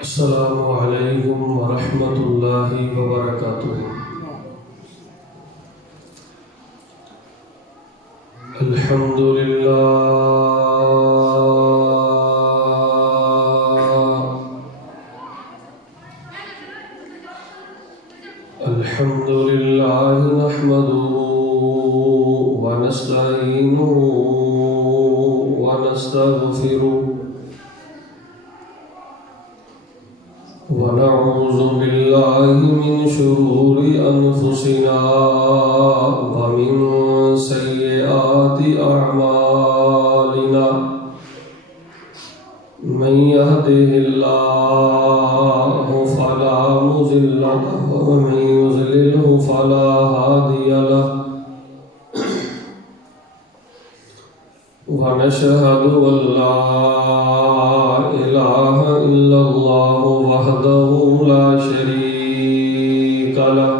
السلام علیکم ورحمۃ اللہ وبرکاتہ۔ الحمد للہ الحمد للہ نحمده ونستعینه ونستغفره ونعوذ بالله من شرور أنفسنا ومن سيئات أعمالنا من يهده الله فلا مضل له ومن يضلله فلا هادي له ونشهد أن لا إله إلا الله وحده لا شريك له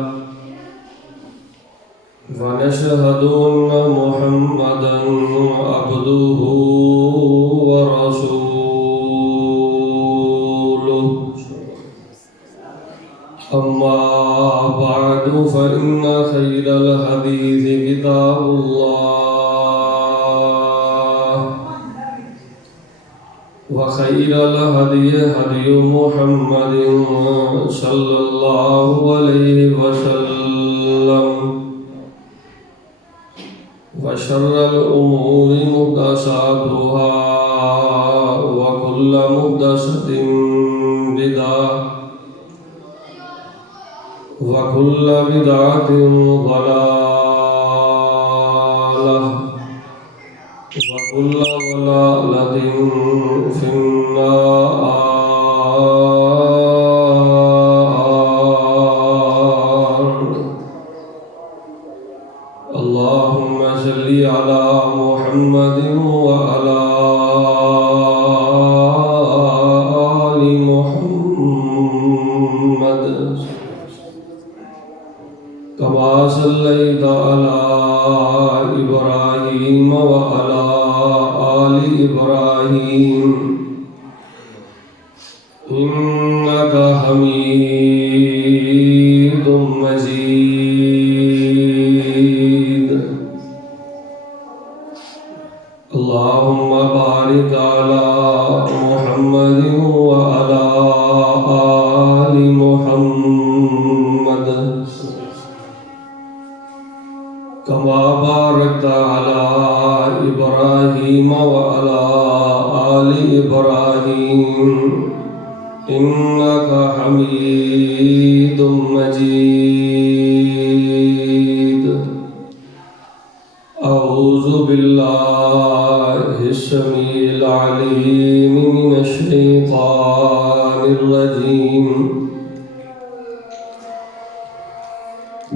ونشهد أن محمدا عبده ورسوله أما بعد فإن خير الحديث كتاب الله وخير الهدي هدي محمد صلى الله عليه وسلم وشر الأمور محدثاتها وكل محدثة بدعة وكل بدعة ضلالة وكل ضلالة في النار۔ اللهم صل على محمد وعلى آل محمد كما صليت على إبراهيم وعلى آل إبراهيم إنك حميد مجيد۔ اللهم بارك على محمد وعلى آل محمد كما باركت على إبراهيم وعلى آل إبراهيم إنك حميد مجيد۔ أعوذ بالله السميع العليم من الشيطان الرجيم۔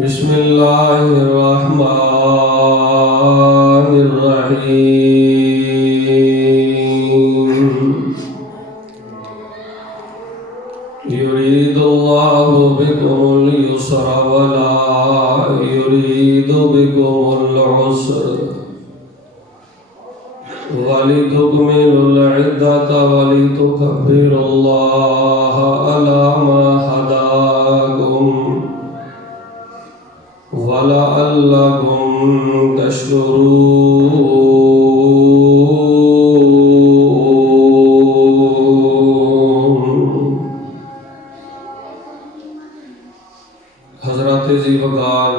بسم الله الرحمن الرحيم۔ يريد الله بكم اليسر ولا يريد بكم العسر ولتكملوا العدة ولتكبروا الله على ما هداكم وَلَعَلَّكُمْ تَشْكُرُونَ۔ حضرات زیبگار،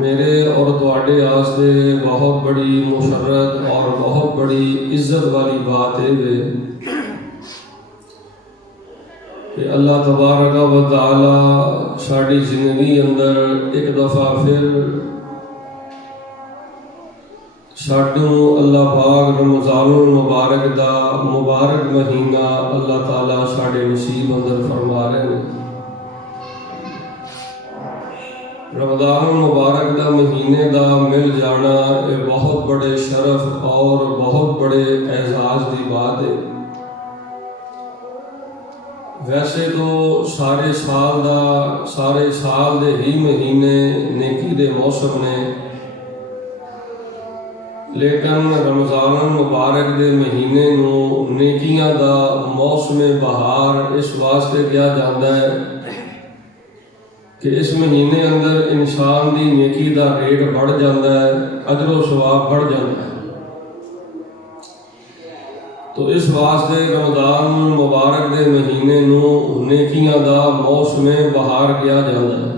میرے اور تواڈے واسطے بہت بڑی مشرت اور بہت بڑی عزت والی بات ہے کہ اللہ تبارک و تعالی ساری زندگی اندر ایک دفعہ پھر ساڈوں اللہ پاک رمضان المبارک دا مبارک مہینہ اللہ تعالی ساڈے نصیب اندر فرما رہے ہیں۔ رمضان المبارک دا مہینے دا مل جانا یہ بہت بڑے شرف اور بہت بڑے اعزاز دی بات ہے۔ ویسے تو سارے سال دے ہی مہینے نیکی دے موسم نے، لیکن رمضان المبارک دے مہینے نو نیکیاں دا موسم بہار اس واسطے کیا جاتا ہے کہ اس مہینے اندر انسان دی نیکی دا ریٹ بڑھ جاتا ہے، اجر و ثواب بڑھ جاتا ہے۔ تو اس واسطے رمضان المبارک دے مہینے نو نیکیاں دا موسم بہار کیا جاتا ہے۔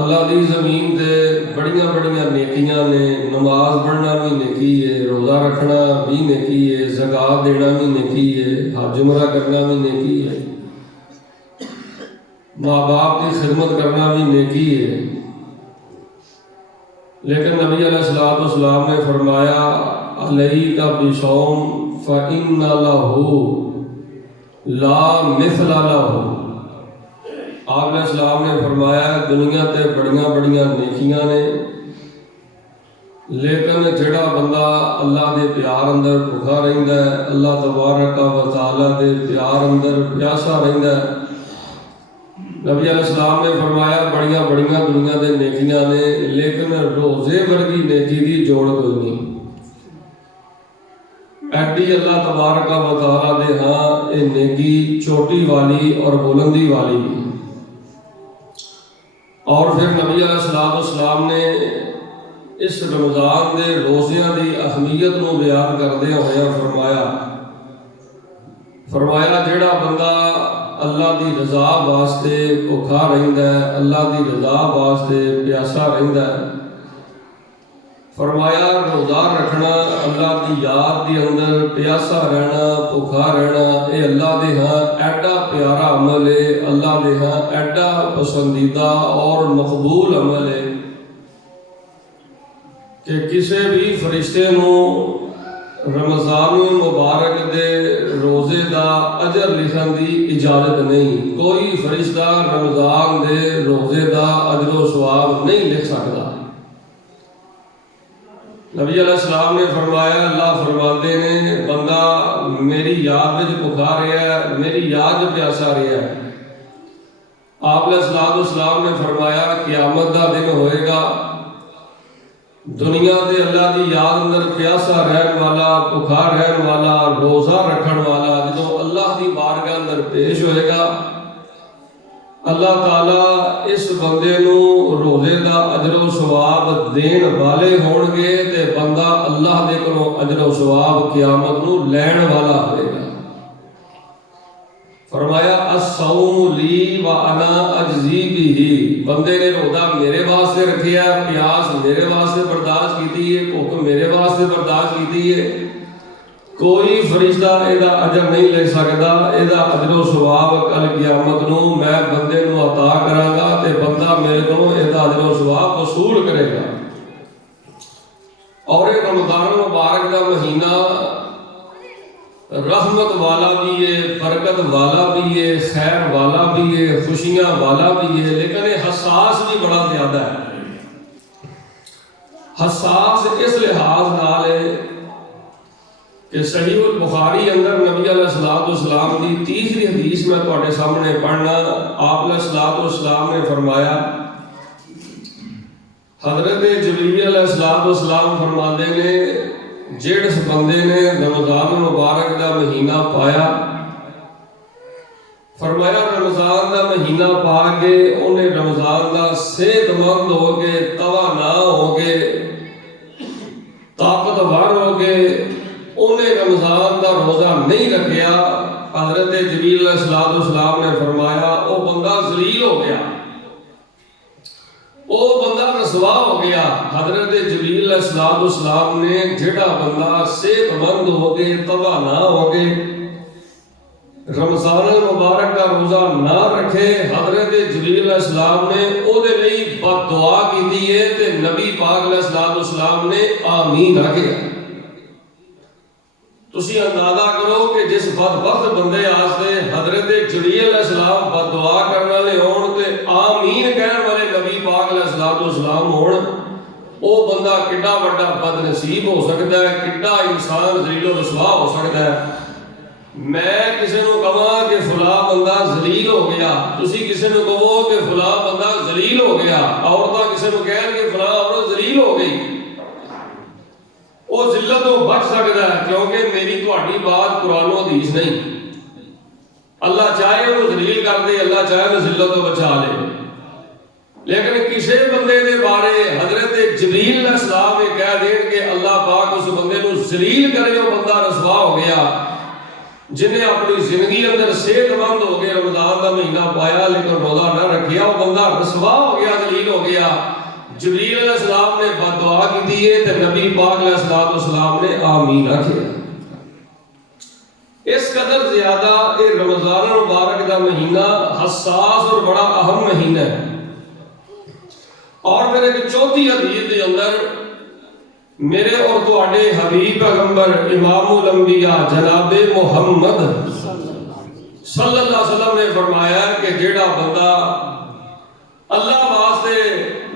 اللہ دی زمین تے بڑیاں بڑیاں نیکیاں نے، نماز پڑھنا بھی نیکی ہے، روزہ رکھنا بھی نیکی ہے، زکوٰۃ دینا بھی نیکی ہے، حج عمرہ کرنا بھی نیکی ہے، ماں باپ کی خدمت کرنا بھی نیکی ہے۔ لیکن نبی علیہ الصلوۃ والسلام نے فرمایا علیک بصوم فإن لہ لا مثل لہ۔ آپ علیہ السلام نے فرمایا دنیا تے بڑیاں بڑیاں نیکیاں نے، لیکن جڑا بندہ اللہ دے پیار اندر بھوکا رہندا ہے، اللہ تبارک و تعالی دے پیار اندر پیاسا رہندا ہے، نبی علیہ السلام نے فرمایا بڑیاں بڑیاں دنیا دے نیکیاں نے، لیکن روزے ورگی نیکی دی جوڑ کوئی نہیں۔ ایڈی اللہ تبارک و تعالی دے ہاں اے نیکی چھوٹی والی اور بلندی والی۔ اور پھر نبی علیہ السلام نے اس رمضان دے روزیاں دی اہمیت نو بیان کردے ہوئے فرمایا جڑا بندہ اللہ دی رضا واسطے بھوکا رہندا ہے، اللہ دی رضا واسطے پیاسا رہندا ہے، فرمایا روزہ رکھنا، اللہ دی یاد دی اندر پیاسا رہنا، بھوکا رہنا، اے اللہ دے ہاں ایڈا پیارا عمل ہے، اللہ دے ہاں ایڈا پسندیدہ اور مقبول عمل ہے کہ کسی بھی فرشتے نو رمضان مبارک دے روزے دا اجر لکھن دی اجازت نہیں۔ کوئی فرشتہ رمضان دے روزے دا اجر و ثواب نہیں لکھ سکتا۔ نبی علیہ السلام نے فرمایا، اللہ فرماتے نے بندہ میری یاد وچ بھوکا رہا ہے، میری یاد وچ پیاسا رہا ہے۔ آپ علیہ السلام نے فرمایا قیامت دا دن ہوئے گا، دنیا دے اللہ دی یاد اندر پیاسا رہن والا، بھوکا رہن والا، روزہ رکھن والا جدوں اللہ دی بارگاہ اندر پیش ہوئے گا، اللہ تعالیٰ اس بندے نو روزے دا اجر و ثواب دین والے ہون گے تے بندہ اللہ دے کولوں اجر و ثواب قیامت نو لین والا ہوئے گا۔ فرمایا الصوم لی وانا اجزی بہ، بندے نے روزہ میرے واسطے رکھیا، پیاس میرے واسطے برداشت کیتی ہے، بھوک میرے واسطے برداشت کیتی ہے، کوئی فرشتہ ادا اجر نہیں لے سکتا، ادا اجر و ثواب کل قیامت نو میں بندے نو عطا کراں گا تے بندہ میرے کو ادا اجر و ثواب وصول کرے گا۔ اور یہ رمضان مبارک کا مہینہ رحمت والا بھی ہے، برکت والا بھی ہے، خیر والا بھی ہے، خوشیاں والا بھی ہے، لیکن یہ حساس بھی بڑا زیادہ ہے۔ حساس اس لحاظ نال ہے کہ صحیح البخاری اندر نبی علیہ السلام کی تیسری حدیث میں تواڈے سامنے پڑھنا، آپ علیہ السلام نے فرمایا، حضرت جبریل علیہ السلام فرماتے نے جس بندے نے رمضان مبارک کا مہینہ پایا، فرمایا رمضان کا مہینہ پا کے انہیں رمضان کا صحت مند ہو کے، توانا ہو کے، طاقتور ہو کے انہیں رمضان کا روزہ نہیں رکھیا، حضرت جبریل علیہ السلام نے فرمایا وہ بندہ ذلیل ہو گیا، وہ بندہ رسوا ہو گیا۔ حضرت جبریل علیہ السلام نے جڑا بندہ صحت مند ہو کے، توانا ہو کے رمضان المبارک کا روزہ نہ رکھے، حضرت جبریل علیہ السلام نے او دے لئی بد دعا کیتی ہے تے نبی پاک علیہ السلام نے آمین آکھیا۔ تسی اندازہ کرو کہ جس بدبخت بندے آستے حضرت جبریل علیہ السلام بد دعا کرنے والے ہون تے آمین کہنے والے نبی پاک علیہ السلام ہون، او بندہ کڈا بڑا بد نصیب ہو سکتا ہے، کڈا انسان ذلیل و رسوا ہو سکتا ہے۔ میں کسی نو کہاں کہ فلاں بندہ ذلیل ہو گیا، تسی کسی نو کہو کہ فلاں بندہ ਜ਼ਲੀਲ ਹੋ ਗਿਆ। ਔਰਤਾਂ ਕਿਸੇ ਨੂੰ ਕਹਿਣ ਕਿ ਫਲਾਣਾ ਔਰਤ ਜ਼ਲੀਲ ਹੋ ਗਈ, ਉਹ ਜ਼ਿਲਤ ਤੋਂ ਬਚ ਸਕਦਾ ਹੈ, ਕਿਉਂਕਿ ਮੇਰੀ ਤੁਹਾਡੀ ਬਾਤ ਕੁਰਾਨੋਂ ਹਦੀਸ ਨਹੀਂ। ਅੱਲਾਹ ਚਾਹੇ ਉਹਨੂੰ ਜ਼ਲੀਲ ਕਰ ਦੇ, ਅੱਲਾਹ ਚਾਹੇ ਉਹਨੂੰ ਜ਼ਿਲਤ ਤੋਂ ਬਚਾ ਲੇ। लेकिन किसी बंदे के बारे हजरत जबरील अलैहिस्सलाम ने कह देन कि अल्लाह पाक उस बंदे को जलील करे, वो बंदा रसवा हो गया जिन्हें अपनी जिंदगी अंदर सेहतमंद हो गया, रमजान का महीना पाया लेकिन रोजा न रखिया, वो बंदा रसवा हो गया, जलील हो गया। जबरील अलैहिस्सलाम ने बददुआ की है तो नबी पाक अलैहिस्सलाम ने आमीन आखिया। इस कदर ज्यादा ये रमजान मुबारक का महीना हसास और बड़ा अहम महीना है। और मेरे एक चौथी हदीस के अंदर मेरे और तुहाडे हबीब पैगंबर इमामुल अंबिया जनाबे मुहम्मद सल्लल्लाहु अलैहि वसल्लम ने फरमाया कि जेड़ा बंदा अल्लाह वास्ते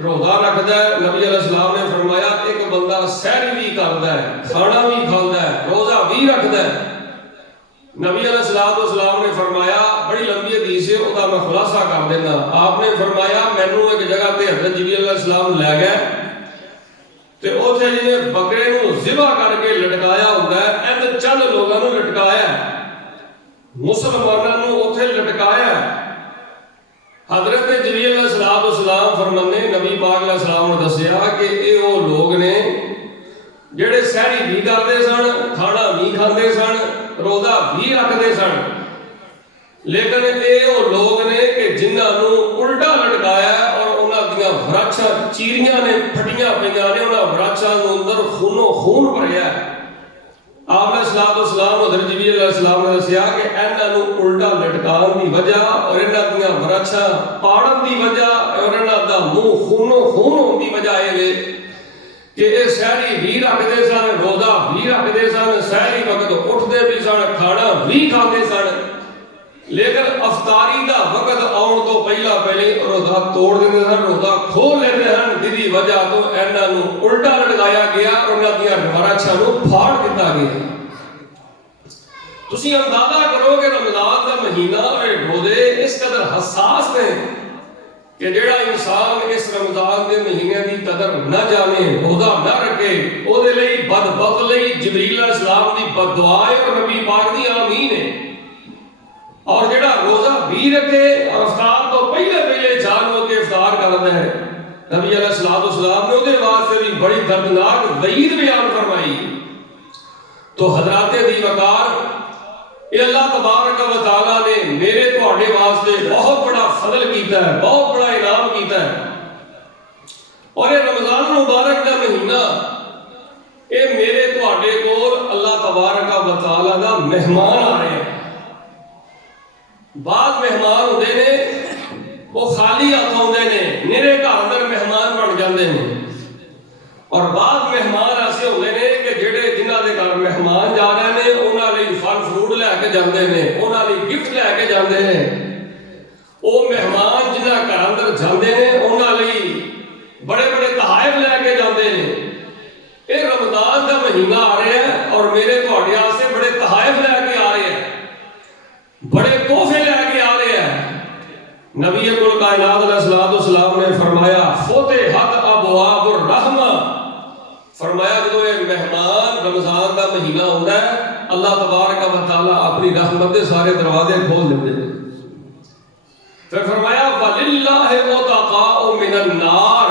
रोजा रखदा है, नबी अलैहिस्सलाम ने फरमाया एक बंदा सहर भी करदा है, खाना भी खाता है, रोजा भी रखदा है। नबी अलैहिस्सलाम ने फरमाया, बड़ी लंबी हदीस है, उसका मैं खुलासा कर देना। आपने फरमाया मैनू एक जगह पे हज़रत जिब्रील अलैहिस्सलाम लै गए ते उत्थे जिन्हें बकरे नूं ज़िबा करके लटकाया हुंदा है, इंज चंद लोगों नूं लटकाया, मुसलमानों नूं उत्थे लटकाया। हज़रत जिब्रील अलैहिस्सलाम फरमाने नबी पाक अलैहिस्सलाम ने दस्सिया कि ये वो लोग ने ਜਿਹੜੇ सहरी भी करते सन, खाना भी खाते सन, रोजा भी रखते सन, लेकिन ये वो लोग ने कि जिन्होंने उल्टा लटकाया और उन्होंने वराछां चीरियां ने फटियां पईयां ने, उन्होंने वराछां अंदर खूनो खून भरिया। आपने सलाम हज़रत जिब्रील अलैहिस्सलाम ने दस्सिया कि इन्होंने उल्टा लटकाने की वजह और इन्होंने वराछां पाड़न की वजह और इन्हों मुंह खूनो खून होने की वजह यह कि ये सहरी भी रखते सन, रोजा भी रखते सन, सहरी वक्त उठते भी सन, खाना भी खाते सन, लेकिन अफतारी का वक्त आने तो पहले रोजा तोड़ देते सन, रोजा खोल लेते हैं, जिसकी वजह तो इन्हों उल्टा लटकाया गया और उन्होंने वराछां नूं फाड़ दिता गया। तुसीं अंदाजा करो कि रमजान का महीना और रोजे इस कदर हसास ने कि जेड़ा इंसान इस रमजान के महीने की कदर न जाने, रोजा न रखे, ਉਹਦੇ ਲਈ बदबख्त ਲਈ जिब्रील अलैहिस्सलाम की बददुआ है और नबी पाक की आमीन है। और जेड़ा रोजा भी रखे और इफ्तार तो पहले जान हो के इफ्तार करता है, नबी अलैहिस्सलाम ने ਉਹਦੇ वास्ते भी बड़ी दर्दनाक वईद बयान फरमाई। तो हजरात दी वकार ये अल्लाह तबारक व तआला ने मेरे तुहाडे वास्ते बहुत बड़ा फजल कीता है, बहुत बड़ा इनाम कीता है। और ये रमजान मुबारक का महीना ये मेरे तुहाडे कोल अल्लाह तबारक व तआला दा मेहमान आ रहे हैं। बाद मेहमान होंदे ने वो खाली हथ आउंदे ने, निरे घर अंदर मेहमान बन जाते हैं, और बाद मेहमान ऐसे होंदे ने कि जेड़े जिन्हां दे घर मेहमान जा रहे ने उन्हां लई फल फ्रूट लैके जाते हैं, उन्हां लई गिफ्ट लैके जाते हैं। वो मेहमान जिन्हां घर अंदर जाते हैं उन्हां लई बड़े बड़े तहाइफ लैके जाते हैं। ये रमजान का महीना आ रहा है और मेरे तुहाडे वास्ते बड़े तहाइफ लैके आ रहे हैं, बड़े तोहफे लैके आ रहे हैं। नबी कुल कायनात अलैहिस्सलाम ने फरमाया फुतिहत अबवाबुर रहमा, फरमाया जो ये मेहमान रमजान का महीना होता है अल्लाह तबारक व तआला अपनी रहमत के सारे दरवाजे खोल देते हैं। फिर फरमाया वलिल्लाहि उतकाउ मिनन नार,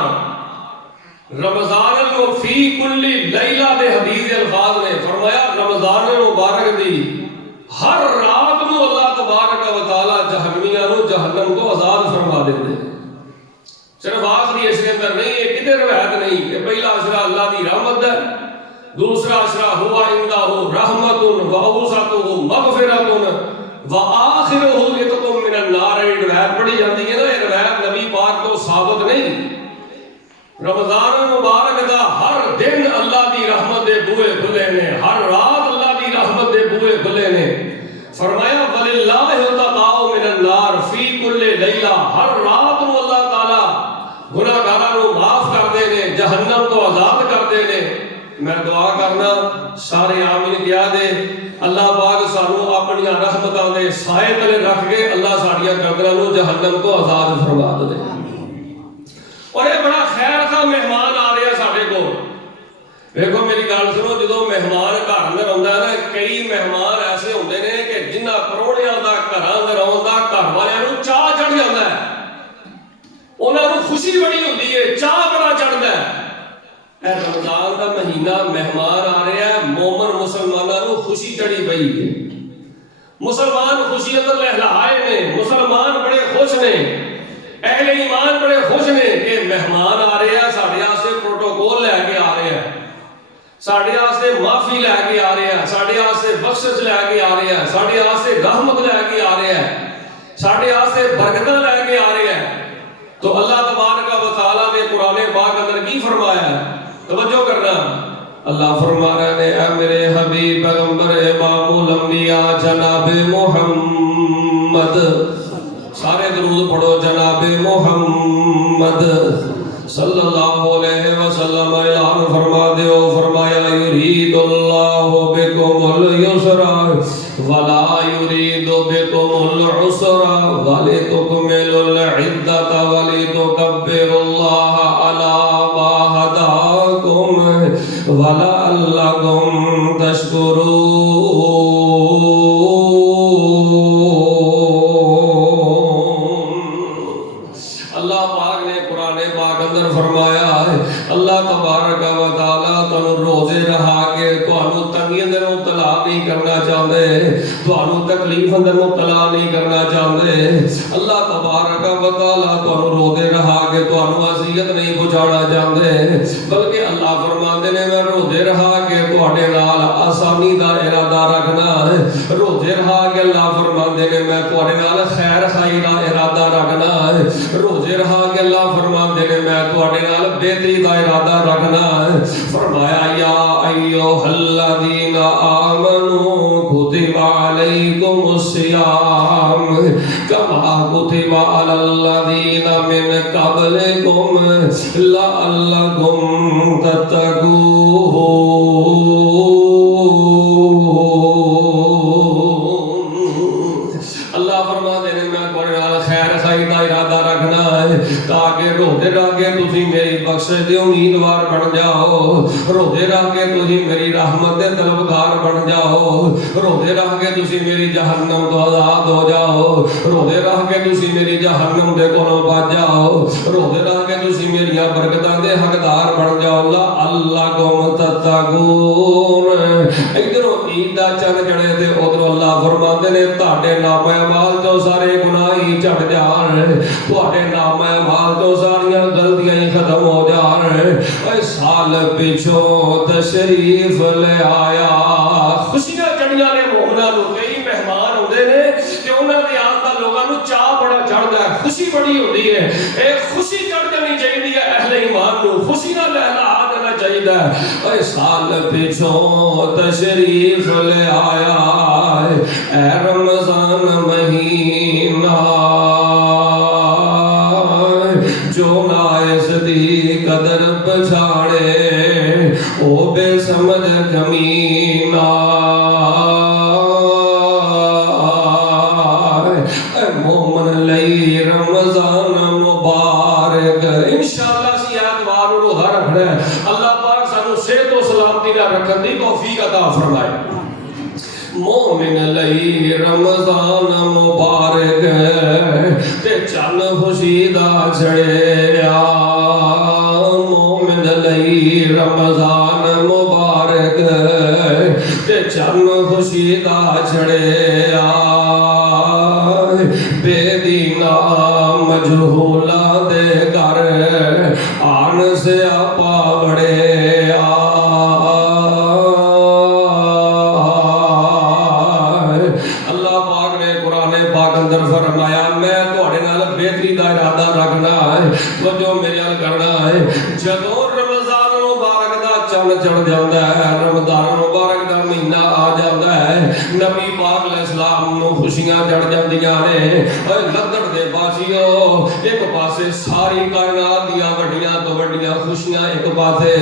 रमजान को फी कुल्ली लैला दे हदीस अल्फाज ने फरमाया रमजान मुबारक दी हर रात को अल्लाह तबारक व तआला जहन्नमियां को जहन्नम को आजाद फरमा देते हैं। सिर्फ आखिरी अशरे अंदर नहीं, ये किधर रवायत नहीं कि पहला अशरा अल्लाह की रहमत है, दूसरा अशरा हुआ इंदाहु रहमतुन व औसतुहु मगफिरतुन व आखिरुहु इतकुम मिनन नार। रवायत पढ़ी जाती है ना, ये रवायत नबी पाक तो साबित नहीं। रमजान मुबारक का हर दिन अल्लाह की रहमत दे बूहे खुले ने, हर रात अल्लाह की रहमत दे बूहे खुले ने। फरमाया वलिल्लाहि उतकाउ मिनन नार फी कुल्ली लैला, हर रात को अल्लाह ताला गुनाहगारां को माफ करते हैं, जहन्नम तो आजाद करते हैं। मैं दुआ करना सारे आमीन किया दे, अल्लाह पाक सानू अपनी रहमतां दे साए तले रख के अल्लाह साडियां गर्दनां नूं जहन्नम तो आजाद फरमा दे। اور یہ بڑا خیر خواہ مہمان آ رہے ہیں ساڈے کول. دیکھو میری گل سنو, جدو مہمان گھر اندر آਉਂਦਾ ہے نا, کئی مہمان ایسے ہوندے نے کہ جنہاں پروڑیاں دا گھر اندر آਉਣ ਦਾ گھر والوں نوں چاہ چڑھ جاتا ہے, انہاں نوں خوشی بڑی ہوندی ہے, چاہ بڑا چڑھدا ہے. اے رمضان دا مہینہ مہمان آ رہا ہے, مومن مسلماناں نوں خوشی چڑھی پئی ہے. مسلمان خوشی اندر لہلائے نے, مسلمان بڑے خوش نے, اہل ایمان بڑے خوش نے کہ مہمان آ رہے ہیں, ساڈے واسطے پروٹوکول لے کے آ رہے ہیں, ساڈے واسطے معافی لے کے آ رہے ہیں, ساڈے واسطے بخشش لے کے آ رہے ہیں, ساڈے واسطے رحمت لے کے آ رہے ہیں, ساڈے واسطے برکتاں لے کے آ رہے ہیں. تو اللہ تبارک و تعالیٰ نے قرآن پاک اندر کی فرمایا ہے, توجہ کرنا. اللہ فرما رہے ہیں, اے میرے حبیب پیغمبر امام الانبیاء جناب محمد, سارے درود پڑھو, جناب محمد صلی اللہ علیہ وسلم اعلان فرما دیو, فرمایا یرید اللہ بکم اليسر ولا یرید بکم العسر ولتکملوا العدۃ ولتکبروا اللہ علی ما ہداکم ولعلکم تشکرون. فرمایا ہے اللہ تبارک و تعالیٰ تنوں روزے رہا کے تانوں تنگی اندر مبتلا نہیں کرنا چاہتے, تانوں تکلیف اندر مبتلا نہیں کرنا چاہتے. اللہ تبارک و تعالیٰ تانوں روزے رہا کے تانوں اذیت نہیں پہنچانا چاہتے, بلکہ اللہ فرماندے نے میں روزے رہا کے تواڈے نال آسانی دا ارادہ رکھنا ہے. روزے رہا کے اللہ فرماندے نے میں تواڈے نال خیر خائی دا ارادہ رکھنا ہے. روزے رہا کے اللہ فرماندے نے میں تواڈے نال بہتری دا ارادہ رکھنا ہے. فرمایا یا ایھا الذین آمنوا کتب علیکم الصیام کما کتب علی الذین من قبلکم لعلکم تتقون. اللہ فرماتے ہیں میں تواڈے نال خیر خائی دا ارادہ رکھنا ہے تاکہ روزے رکھ کے تسی میری بخشش دے امیدوار بن جاؤ, روزے رکھ کے تسی میری رحمت دے طلبگار بن جاؤ, روزے رکھ کے تسی میری جہنم تو آزاد ہو جاؤ, روزے رکھ کے تسی میری جہنم دے کولوں بچ جاؤ, روزے رکھ کے تسی میریاں برکتاں دے حقدار بن جاؤ. لعلکم تتقون. ادھروں عید دا چن چڑھے تے ادھروں اللہ فرماندے نے تہاڈے نام اعمال تو سارے گناہ ہی چڑھ جان, تہاڈے نام اعمال تو ساریاں غلطیاں ہی ختم ہو جان. اے سال پچھوں تشریف لے آیا, خوشیاں چڑھیاں نے مومناں نوں. کئی مہمان ہوندے نے کہ انہاں دی آن دا لوکاں نوں چاہ بڑا چڑھدا ہے, خوشی بڑی ہوندی ہے. ایک خوشی چڑھ جانی چاہیے ہے اہل ایمان نوں, خوشی نال لہلا دینا چاہیے. اے سال پچھوں تشریف لے آیا, اے رمضان مہینہ جو نہ اس دی قدر پچھاڑے او بے سمجھ کمینہ. اے مومن لئی رمضان مبارک. انشاءاللہ سی اتوار نوں روزہ رکھنا ہے. اللہ پاک سانوں صحت و سلامتی نال رکھن دی توفیق عطا فرمائے. مومن لئی رمضان مبارک تے چن خوشی دا چڑھیا. مومن لئی رمضان مبارک تے چن خوشی دا چڑھیا. بے دینا مجہولاں دے گھر آن سے آپا بڑے آ. فرمایا میں تواڈے نال بہتری دا ارادہ رکھنا ہے, توجہ میرے نال کرنا ہے. جدوں رمضان مبارک دا چن چڑھ جاندا ہے, رمضان مبارک دا مہینہ آ جاندا ہے, نبی پاک علیہ السلام نوں خوشیاں چڑھ جاندیاں نے. اے لدڑ دے باشیو, ایک پاسے ساری کائنات دیاں وڈیاں تو وڈیاں خوشیاں ایک پاسے,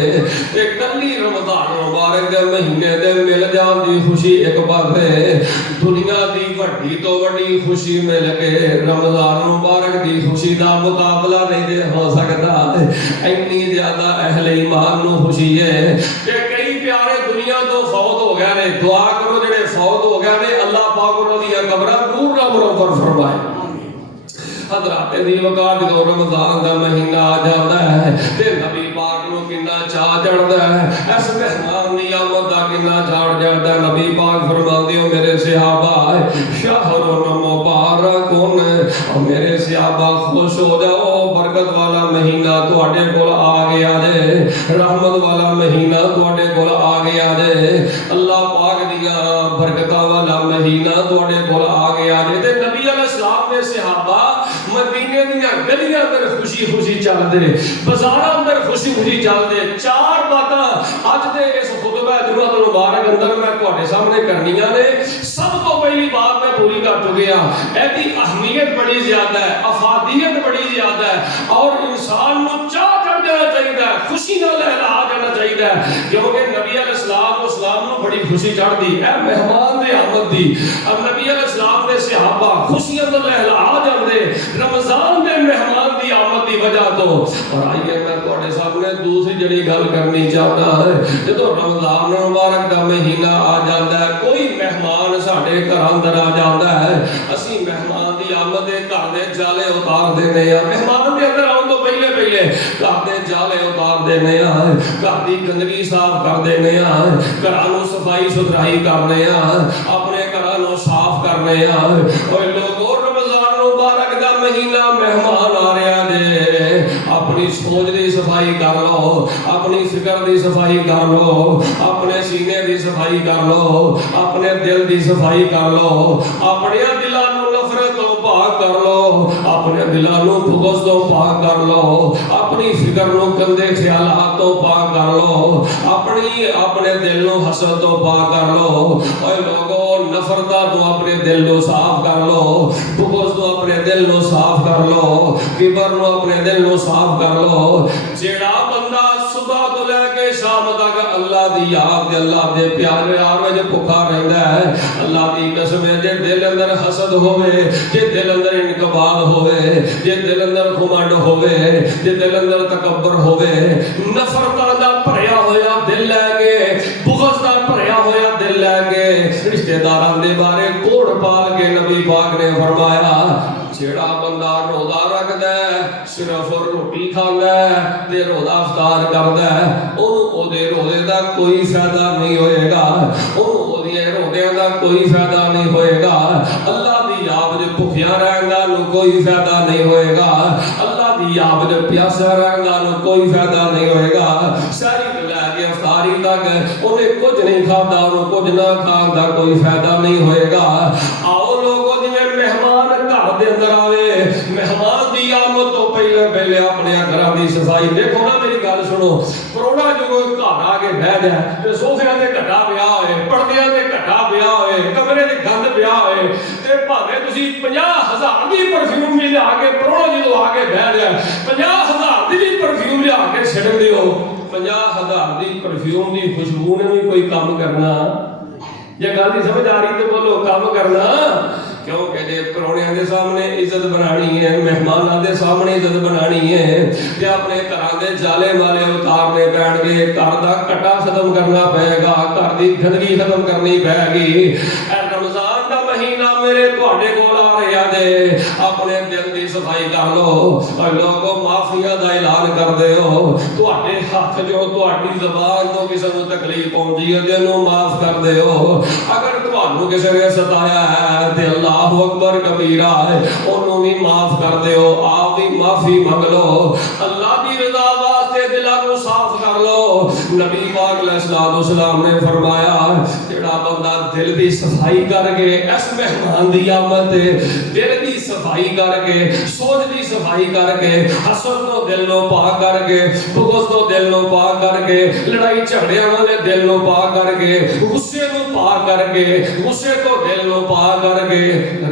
تے کلی رمضان مبارک دے مہینے دے مل جان دی خوشی ایک پاسے. دنیا دی وڈی تو وڈی خوشی مل کے رمضان مبارک دی خوشی دا مقابلہ نہیں دے ہو سکتا. ਇੰਨੀ ਜ਼ਿਆਦਾ ਅਹਿਲੇ ਈਮਾਨ ਨੂੰ ਖੁਸ਼ੀ ਹੈ ਕਿ ਕਈ ਪਿਆਰੇ ਦੁਨੀਆ ਤੋਂ ਫੌਤ ਹੋ ਗਏ ਨੇ। ਦੁਆ ਕਰੋ ਜਿਹੜੇ ਫੌਤ ਹੋ ਗਏ ਨੇ ਅੱਲਾਹ ਪਾਕ ਉਹਨਾਂ ਦੀਆਂ ਕਬਰਾਂ ਨੂਰ ਨਾਲ ਮੁਨੱਵਰ ਫਰਮਾਏ। हज़रात दी वक़ात जो रमज़ान का महीना आ जाता है ते नबी पाक नूं किन्ना चाह चढ़दा है, इस मेहमान दी आमद दा किन्ना चाह चढ़दा है। नबी पाक फरमांदे हो मेरे सहाबा शहरुन मुबारकुन, और मेरे सहाबा खुश हो जाओ बरकत वाला महीना तुहाडे कोल आ गया जे, रहमत वाला महीना तुहाडे कोल आ गया जे, अल्लाह पाक दियां बरकतां वाला महीना तुहाडे कोल आ गया जे। ते नबी अलैहिस्सलाम दे सहाबा मदीने दियां गलियां अंदर खुशी खुशी चलदे, बाजारां अंदर खुशी खुशी चलदे। चार बातां अज दे इस खुतबा जुम्मत मुबारक अंदर मैं तुहाडे सामने करनियां ने। सब तो पहली बात मैं पूरी कर चुकिया, एदी अहमियत बड़ी ज्यादा है, अफादियत बड़ी ज्यादा है, और इंसान नूं चाह चढ़ जाना चाहिए, खुशी नाल लहरा जाना चाहिए, क्योंकि नबी अलैहिस्सलाम नूं बड़ी खुशी चढ़दी है मेहमान दे आमद दी। अब नबी अलैहिस्सलाम दे सहाबा खुशियां नाल लहरा जांदे रमजान दे मेहमान दी आमद दी वजह तो। और आइए मैं तुहाडे सामने दूसरी जड़ी गल करनी चाहता है। जदों रमजान मुबारक दा महीना आ जाता है, कोई मेहमान साडे घर अंदर आ जाता है, असीं मेहमान दी आमद दे घर दे जाले उतार देने आ। मेहमान दे अंदर आउण तो पहले पहले घर दे जाले उतार देने आ, घर दी गंदगी साफ कर देने आ, घरां नूं सफाई सुथराई करने आ, अपने घरां नूं साफ करने आ। ओए लोगो रमजान मुबारक दा महीना मेहमान आ रहा जे, अपनी सोच दी सफाई कर लो, अपनी फिक्र दी सफाई कर लो, अपने सीने दी सफाई कर लो, अपने दिल दी सफाई कर लो, अपने दिलां नूं नफरत तो पाक कर लो, अपने दिलां नूं बुग़्ज़ तो पाक कर लो, अपनी फिक्र नूं गंदे ख्यालात तो पाक कर लो, अपने दिल नूं हसद तो पाक कर लो। ओए लोगो नफरत तो अपने दिल नूं साफ कर लो, बुग़्ज़ तो अपने दिल नूं साफ कर लो, किबर नूं अपने दिल नूं साफ कर लो। जेड़ा बंदा सुबह तो लेके शाम तक अल्लाह दी याद ते अल्लाह दे प्यारे यार विच भुखा रहंदा है, अल्लाह दी कसम है, जे दिल अंदर हसद होवे, जे दिल अंदर इनकबाद होवे, जे दिल अंदर घमंड होवे, जे दिल अंदर तकब्बर होवे, नफरतां दा भरिया होया दिल लैके, बुग़्ज़ दा भरिया होया दिल लैके, रिश्तेदारां दे बारे कोड़ पाल के नबी पाक ने फरमाया जेड़ा बंदा रोज़ा रखदा है, सिर्फ रोटी खांदा है ते रोज़ा इफ्तार करदा है, ओहदे रोज़े दा कोई फायदा नहीं होएगा, ओहदे रोज़ियां दा कोई फायदा नहीं होएगा। अल्लाह दी याद विच भुखिया रहण दा कोई फायदा नहीं होएगा, अल्लाह दी याद विच प्यासा रहण दा कोई फायदा नहीं होएगा। सारी लैके इफ्तारी तक उन्हें कुछ नहीं खादा, उन्हें कुछ ना खाण दा कोई फायदा नहीं होएगा। आओ लोगों जिवें मेहमान घर दे अंदर आवे, मेहमान दी आमद तो पहले पहले अपने घरां दी सफाई। देखो ना मेरी गल सुनो, कोरोना जो घर आके बह जाए ते सोफियां ते घटा पिया होए, पर्दियां ते घटा पिया होए, कमरे ते गंद पिया होए, ते भावें तुसीं 50,000 दी परफ्यूम भी लिया के कोरोना जो आके बह जाए 50,000 दी भी परफ्यूम लिया के छिड़क दिओ, 50,000 दी परफ्यूम दी खुशबू ने भी कोई काम करना। जे गल दी समझ आ रही तो बोलो काम करना, क्योंकि जे परौणियां दे सामने इज्जत बनानी है, मेहमानां दे सामने इज्जत बनानी है, ते अपने घरां दे जाले वाले उतारने पैणगे, घर दा कट्टा खत्म करना पएगा, घर दी गंदगी खत्म करनी पैगी। रमजान दा महीना मेरे तुहाडे कोल आ रहा जे, अपने दिल दी सफाई कर लो। और लोगों माफिया दा ऐलान कर दिओ, तुहाडे हत्थ जो तुहाडी ज़बान तो किसी नूं तकलीफ पहुंची है ते उहनूं माफ कर दिओ। अगर तुहानूं किसी ने सताया है ते अल्लाहु अकबर कबीरा है, उन्होंने भी माफ कर दिओ, आप भी माफी मंग लो, अल्लाह दी रज़ा वास्ते दिलां नूं साफ कर लो। नबी पाक अलैहिस्सलाम ने फरमाया जेड़ा बंदा दिल दी सफाई करके इस मेहमान दी आमद ते दिल दी सफाई करके, सोच दी सफाई करके, हसद तो दिल नूं पाक करके, बुग़्ज़ तो दिल नूं पाक करके, लड़ाई झगड़ियां वाले दिल नूं पाक करके, गुस्से नूं पाक करके, गुस्से तो दिल नूं पाक करके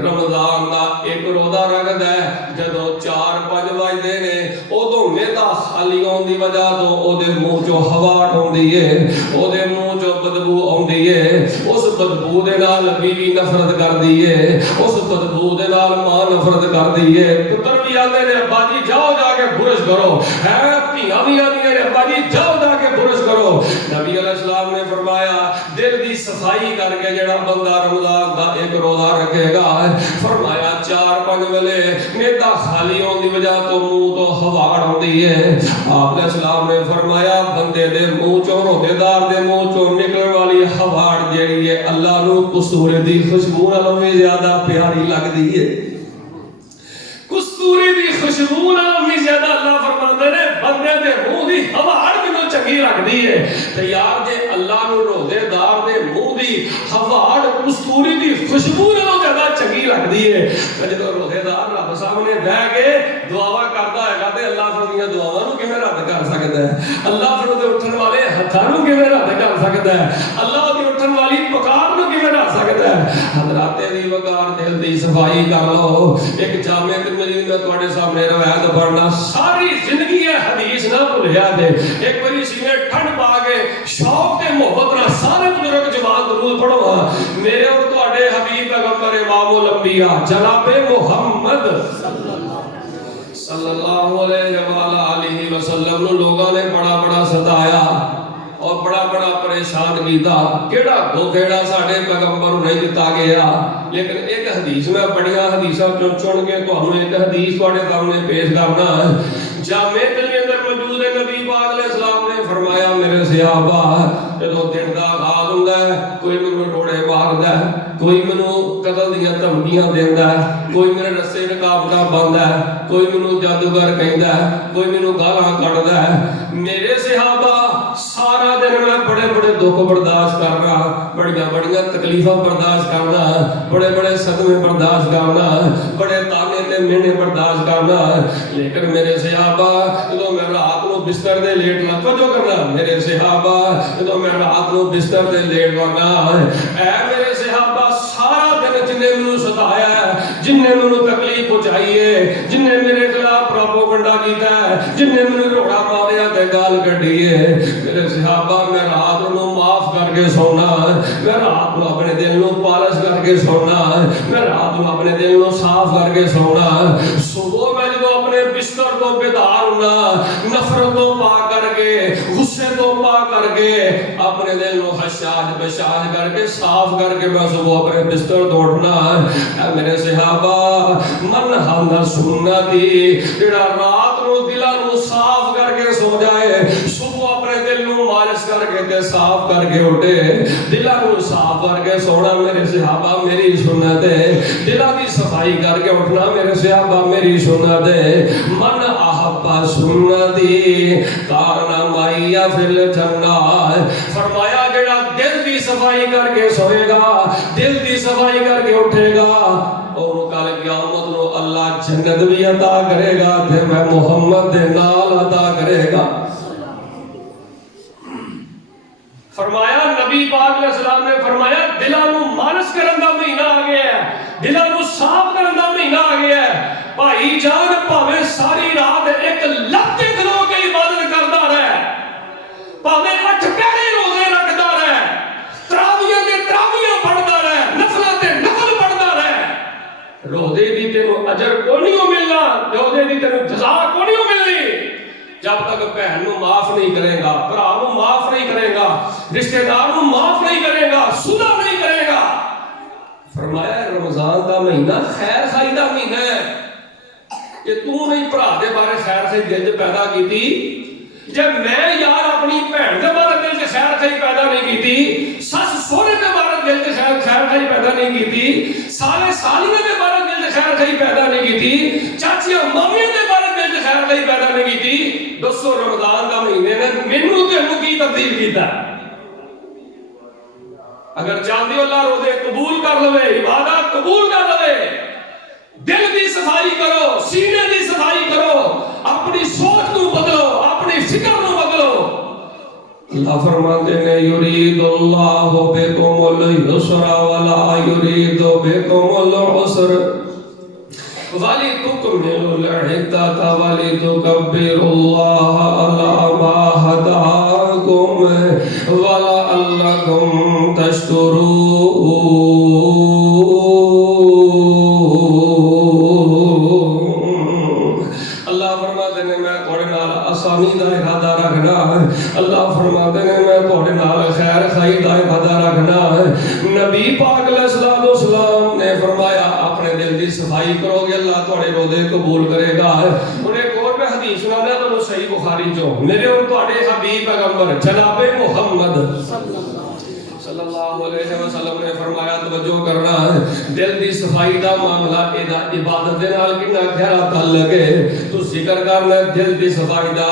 रमजान दा एक रोज़ा रखदा है, जदों 4-5 बजदे ने उदों मेदा खाली होण दी वजह तो ओदे मुंह चों हवा आउंदी है, ओदे मुंह चों बदबू आउंदी है, उस बदबू दे नाल बीवी नफरत करदी है, उस बदबू दे नाल मां नफरत करदी है, पुत्र भी आंदे ने अब्बा जी जाओ जाके बुरश करो है دھیاں بھی آدیاں نے ابا جی جاؤ جا کے برش کرو. نبی علیہ السلام نے فرمایا دل دی صفائی کر کے جڑا بندہ رمضان دا ایک روزہ رکھے گا, فرمایا 4-5 ویلے میدا خالی ہون دی وجہ تو منہ تو ہواڑ آندی ہے. آپ علیہ السلام نے فرمایا بندے دے منہ چوں روزے دار دے منہ چوں نکلن والی ہواڑ جیڑی ہے اللہ نو کستورے دی خوشبو نالوں بھی زیادہ پیاری لگدی ہے. کستوری دی خوشبو نال بھی زیادہ اللہ فرماندے نے بندے دے منہ دی ہواڑ مینوں چنگی لگدی ہے. تے یار جے اللہ نو روزے دار دے منہ دی ہواڑ کستوری دی خوشبو نالوں زیادہ چنگی لگدی ہے تے جدوں روزے دار رب سامنے بیٹھ کے دعاواں کردا ہے تے اللہ پھر دیاں دعاواں نو کیویں رد کر سکدا ہے؟ اللہ پھر دے اٹھن والے ہتھاں نو کیویں رد کر سکدا ہے؟ اللہ دی اٹھن والی پکار نو کیویں رد سکدا ہے؟ حضرات دی وقار دل دی صفائی کر لو. ایک جامع ترمذی میں تواڈے سامنے روایت پڑھنا, ساری زندگی ہے حدیث نہ بھولیا جے. ایک باری سینے ٹھنڈ پا کے شوق تے محبت نال سارے بزرگ جوان درود پڑھو. میرے اور تواڈے حبیب پیغمبر امام الانبیاء جناب محمد صلی اللہ علیہ وآلہ وسلم نو لوگوں نے بڑا ستایا اور بڑا پریشان کیتا. کیڑا دھوکھیڑا ساڈے پیغمبر نہیں دتا گیا. لیکن ایک حدیث میں بڑیاں حدیثاں چن کے تانوں ایک حدیث تواڈے سامنے پیش کرنا. جامع کے اندر موجود ہے نبی پاک علیہ السلام نے فرمایا میرے صحابہ جدوں دن دا آغاز ہوندا ہے کوئی مینوں روڑے ماردا ہے, کوئی مینوں قتل دیاں دھمکیاں دیندا ہے, کوئی میرے رستے رکاوٹاں بندا ہے, کوئی مینوں جادوگر کہندا ہے, کوئی مینوں گالاں کڈدا ہے. میرے صحابہ سارا دن میں بڑے دکھ برداشت کرنا, بڑیاں تکلیفاں برداشت کرنا, بڑے صدمے برداشت کرنا, بڑے تانے تے مہنے برداشت کرنا. لیکن میرے صحابہ جدوں میں رات نو بستر دے لیٹنا توجہ کرنا, میرے صحابہ جدوں میں رات نو بستر دے لیٹنا اے میرے صحابہ سارا دن جن نے مینوں ستایا ہے, جن نے مینوں تکلیف پہنچائی ہے, جن نے میرے خلاف پروپیگنڈا کیتا ہے, جن نے مینوں روڑا ماریا تے گال کڈی ہے, میرے صحابہ میں رات نو معاف کر کے سونا, میں رات نو اپنے دل نو پالش کر کے سونا, میں رات نو اپنے دل نو صاف کر کے سونا. صبح میں جدوں اپنے بستر تو بیدار ہونا نفرت تو پاک کر کے, غصے تو پاک کر کے, اپنے دل نو حشاش بشاش کر کے صاف کر کے میں صبح اپنے بستر تو اٹھنا. اے میرے صحابہ من ہم سنتی جڑا رات نو دلاں نو صاف کر کے سو جائے, صبح اپنے دل نو مالش کر کے تے صاف کر کے اٹھے, دلاں نو صاف کر کے سونا میرے صحابہ میری سنت ہے. دلاں دی صفائی کر کے اٹھنا میرے صحابہ میری سنت ہے. من احب سنتی کان معی فی الجنہ, فرمایا جڑا دل دی صفائی کر کے سوئے گا, دل دی صفائی کر کے اٹھے گا, اور کل قیامت نو اللہ جنت بھی عطا کرے گا تے میں محمد دے نال عطا کرے گا. فرمایا نبی پاک علیہ السلام نے فرمایا دلاں نو مالش کرن دا مہینہ آ گیا ہے, دلاں نو صاف کرن دا مہینہ آ گیا ہے. بھائی جان بھاویں ساری رات ایک لت کھلو کے عبادت کردا رہے, بھاویں 8 پہرے روزے رکھدا رہے, تراویح تے تراویح پڑھدا رہے, نفلاں تے نفل پڑھدا رہے, روزے دی تینوں اجر کوئی نہیں ملنا, روزے دی تینوں جزا کوئی نہیں ملنی جب تک بہن نو معاف نہیں کرے گا, بھرا نو معاف نہیں کرے گا, رشتہ دار نو معاف نہیں کرے گا, صلح نہیں کرے گا. فرمایا رمضان دا مہینہ خیر خائی دا مہینہ ہے کہ تو نہیں بھرا دے بارے خیر خائی دل چ پیدا کیتی, جب میں یار اپنی بہن دے بارے دل چ خیر خائی پیدا نہیں کیتی, سس سوہرے دے بارے دل چ خیر خائی پیدا نہیں کیتی, سالے سالیاں دے بارے دل چ خیر خائی پیدا نہیں کیتی, چاچیاں مامیاں دے بارے دل چ خیر خائی پیدا نہیں کیتی. دسو رمضان دا مہینے نے مینوں تے تینوں کی تبدیل کیتا؟ اگر چاہتے ہو اللہ روزے قبول کر لوے, عبادت قبول کر لوے, دل دی صفائی کرو, سینے دی صفائی کرو, اپنی سوچ کو بدلو, اپنی فکر کو بدلو. اللہ فرماتے ہیں یرید اللہ بکم اليسر ولا یرید بکم العسر وَلِتُكْمِلُوا الْعِدَّةَ وَلِتُكَبِّرُوا اللَّهَ عَلَى مَا هَدَاكُمْ وَلَعَلَّكُمْ تَشْكُرُونَ. اللہ فرماتے ہیں میں थोड़े नाल आसानी दा इरादा रखना है। अल्लाह फरमाते ने मैं थोड़े नाल खैर खाई दा इरादा रखना है। नबी पाक अलैहिस्सलाम ने फरमाया अपने दिल की सफाई करोगे अल्लाह थोड़े रोजे कबूल करेगा। उन्हें एक और मैं हदीस सुनाना तो सही बुखारी चो मेरे और थोड़े हबीब पैगंबर जनाबे मुहम्मद सल्लल्लाहु अलैहि वसल्लम ने फरमाया तवज्जो करना दिल दी सफाई दा मामला एदा इबादत दे नाल कितना गहरा ताल्लुक है। तू जिक्र करना दिल दी सफाई दा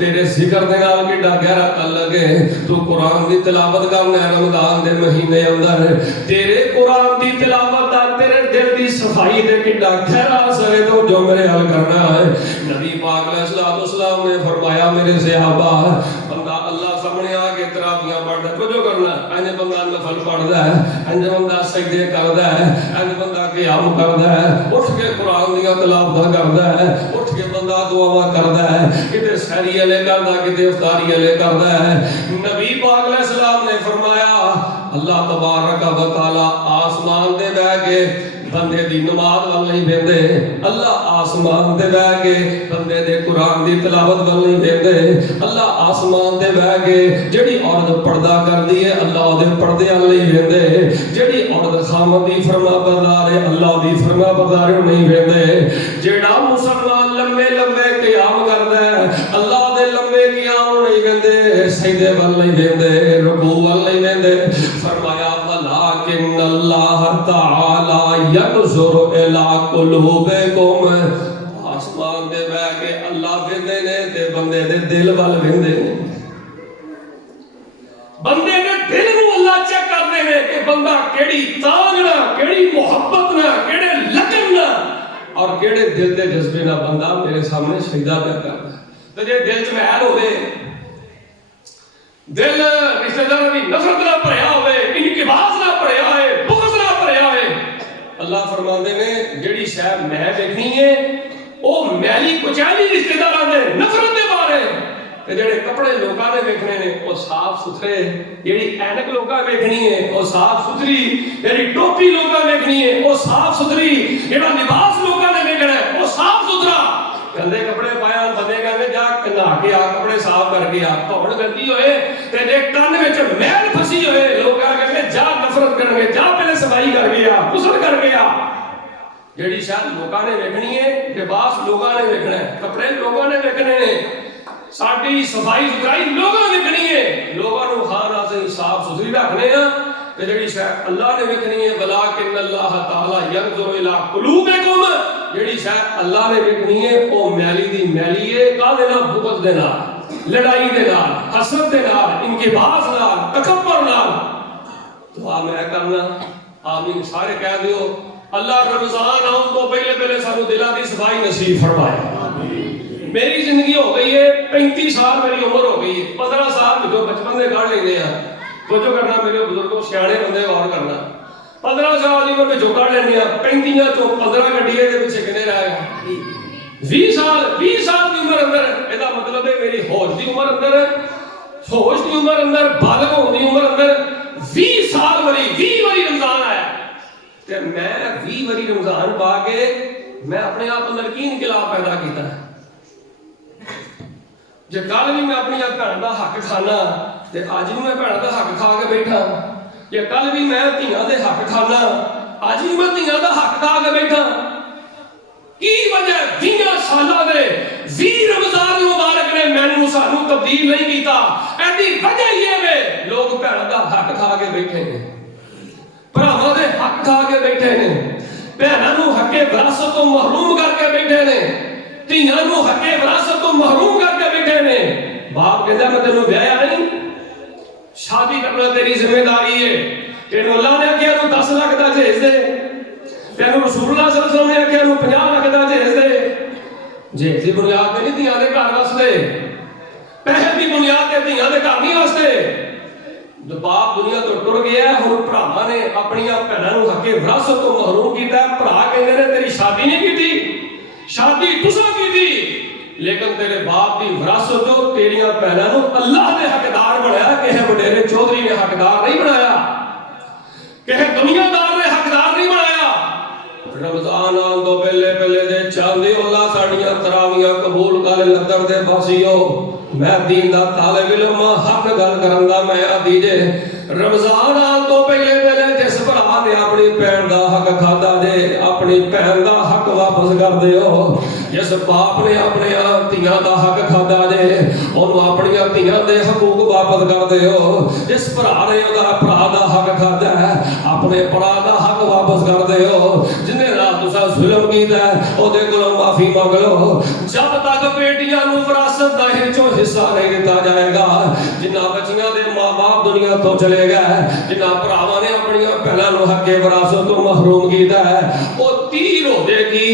तेरे जिक्र दे नाल कितना गहरा ताल्लुक है। तू कुरान दी तिलावत करना रमजान दे महीने अंदर तेरे कुरान दी तिलावत दा तेरे दिल दी सफाई दे कितना गहरा असर है। तो जो मेरे हल करना है नबी पाक अलैहिस्सलाम ने फरमाया मेरे सहाबा बंदा अल्लाह सामने आके तरावियां पढ़दा तवज्जो करना इंज बंदा नफल पढ़दा है इंज बंदा सजदे करदा है इंज बंदा क़याम करदा है उठ के कुरान दी तिलावत करदा है उठ के बंदा दुआवां करदा है किते सहरी वाले करदा किते इफ्तारी वाले करदा है। नबी पाक अलैहिस्सलाम ने फरमाया अल्लाह तबारक व तआला आसमान दे बैठ के बंदे दी नमाज वल नहीं वेंदे। अल्लाह आसमान ते बैठ के बंदे दे कुरान दी तिलावत वल नहीं वेंदे। अल्लाह आसमान ते बैठ के जेड़ी औरत पर्दा करदी है अल्लाह ओदे पर्दे वल नहीं वेंदे। जेड़ी औरत खामद दी फरमाबरदार है अल्लाह दी फरमाबरदार नहीं वेंदे। जेड़ा मुसलमान लंबे लंबे क़याम करदा है अल्लाह दे लंबे क़याम नहीं वेंदे सजदे वल नहीं वेंदे रुकू वल नहीं वेंदे। फरमाया वलाकिन अल्लाह तआला यनज़ुरु इला कुलूबिकुम आसमान दे बैठ के अल्लाह वेंदे ने ते बंदे दे दिल वल वेंदे ने। बंदे दे दिल नूं अल्लाह चेक करदे ने कि बंदा केड़ी तांग ना केड़ी मोहब्बत ना केड़े लगन ना और केड़े दिल दे जज्बे ना बंदा मेरे सामने सजदा करदा है। ते जे दिल च मैल होवे दिल रिश्तेदार दी नफरत ना भरिया होवे इनकिबास ना भरिया होवे बुग़्ज़ ना भरिया होवे अल्लाह फरमाते ने जेड़ी शै मैं देखनी है ओ मैली कुचैली रिश्तेदारां दे नफरत दे बारे ते जेड़े कपड़े लोकां ने देखने ने ओ साफ सुथरे जेड़ी ऐनक लोकां देखनी है ओ साफ सुथरी जेड़ी टोपी लोकां देखनी है ओ साफ सुथरी जेड़ा लिबास लोकां ने देखना है ओ साफ सुथरा। गंदे कपड़े पाया बंदे कहंदे जा नहा के आ कपड़े साफ करके आ धौड़ गंदी होए ते जे कंन विच मैल फसी होए लोग कहंदे जा नफरत करनगे जा पहले सफाई करके आ गुस्ल करके आ। जेड़ी शायद लोकां ने देखनी है लिबास लोकां ने देखना है कपड़े लोकां ने देखने ने साडी सफाई सुथराई लोकां ने देखनी है लोकां नूं खाना से साफ सुथरी रखने आ ते जेड़ी शायद अल्लाह ने देखनी है वलाकिन अल्लाह ताला यनज़ुरु इला कुलूबिकुम जेड़ी शायद अल्लाह ने देखनी है ओ मैली दी मैली है कादे नाल बुग़्ज़ दे नाल लड़ाई दे नाल हसद दे नाल इनकिबास नाल तकब्बुर नाल। दुआ मैं करना आमीन सारे कह दियो अल्लाह रमजान आउण तो पहले पहले सानू दिलां दी सफाई नसीब फरमाए आमीन। मेरी जिंदगी हो गई है 35 साल मेरी उम्र हो गई है 15 साल जो बचपन दे काढ़ लेने आ तवज्जो करना मेरे बुजुर्गों सियाणे बंदे गौर करना 15 साल की उम्र में काढ़ लेने 35 चो 15 कड्डिए दे पिछे किने रह गए 20 साल की उम्र अंदर एदा मतलब है मेरी होश की उम्र अंदर होश की उम्र अंदर बालग होने की उम्र अंदर 20 साल वाली 20 वाली रमजान आया ते मैं 20 वाली रमजान पा के मैं अपने आप अंदर की इनकलाब पैदा किया जे कल भी मैं अपनी भैन का हक खाना ते अज भी मैं भैन का हक खा के बैठा जे कल भी मैं धियां दे हक खाना अज भी मैं धियां दा हक खा के बैठा की वजह 20 सालों दे 20 रमजान मुबारक ने मैनू सानू तब्दील नहीं किया एदी वजह ये वे लोग भैन का हक खा के बैठे ने भरावां दे हक खा के बैठे ने भैनां नू हके विरासत तो महरूम करके बैठे ने धियां नू हके विरासत तो महरूम करके बैठे ने। बाप कहता मैं तेनू ब्याया नहीं शादी करना तेरी जिम्मेदारी है तेनू अल्लाह ने आख्या 10 लाख दा जहेज दे तेनू रसूलुल्लाह सल्लल्लाहु अलैहि वसल्लम ने आख्या 50 लाख दा जहेज दे जहेज की बुनियाद ते नहीं धियां दे घर वास्ते पैसे की बुनियाद ते धियां दे घर नहीं वास्ते। जब बाप दुनिया तो टुर गया हुण भरावां ने अपनी भैनां नू हके विरासत तो महरूम कीता भरा कहंदे ने तेरी शादी नहीं की शादी तुसां की लेकिन तेरे बाप की विरासत तो तेरिया भैनों को अल्लाह ने हकदार बनाया किसी वडेरे चौधरी ने हकदार नहीं बनाया किसी दुनियादार ने हकदार नहीं बनाया। रमजान आने तो पहले पहले दे चाहते अल्लाह साडियां तरावियां कबूल कर वाले लद्दड़ दे बासियो मैं दीन दा तालिब इल्म हक गल करन दा मैं आदी जे रमजान आन तो पहले पहले जिस भरा ने अपनी भैन दा हक खादा जे अपनी भैन दा हक वापस कर दियो जिस बाप ने अपने धीआं दा हक खादा जे ओनू अपनी धीआं दे हकूक वापस कर दियो जिस भरा ने ओदा भरा दा हक खादा है अपने भरा दा हक वापस कर दियो जिन्हें नाल तुसा जुल्म कीता ओदे कोलों माफी मांग लो जब तक बेटियां नू विरासत दा हिस्सा हिस्सा नहीं दिता जाएगा जिन्ना बच्चियां दे मां बाप दुनिया तो चले गए जिन्ना भरावां ने अपनी भैणां नू हके विरासत तो महरूम कीता है ओ 30 रोजे की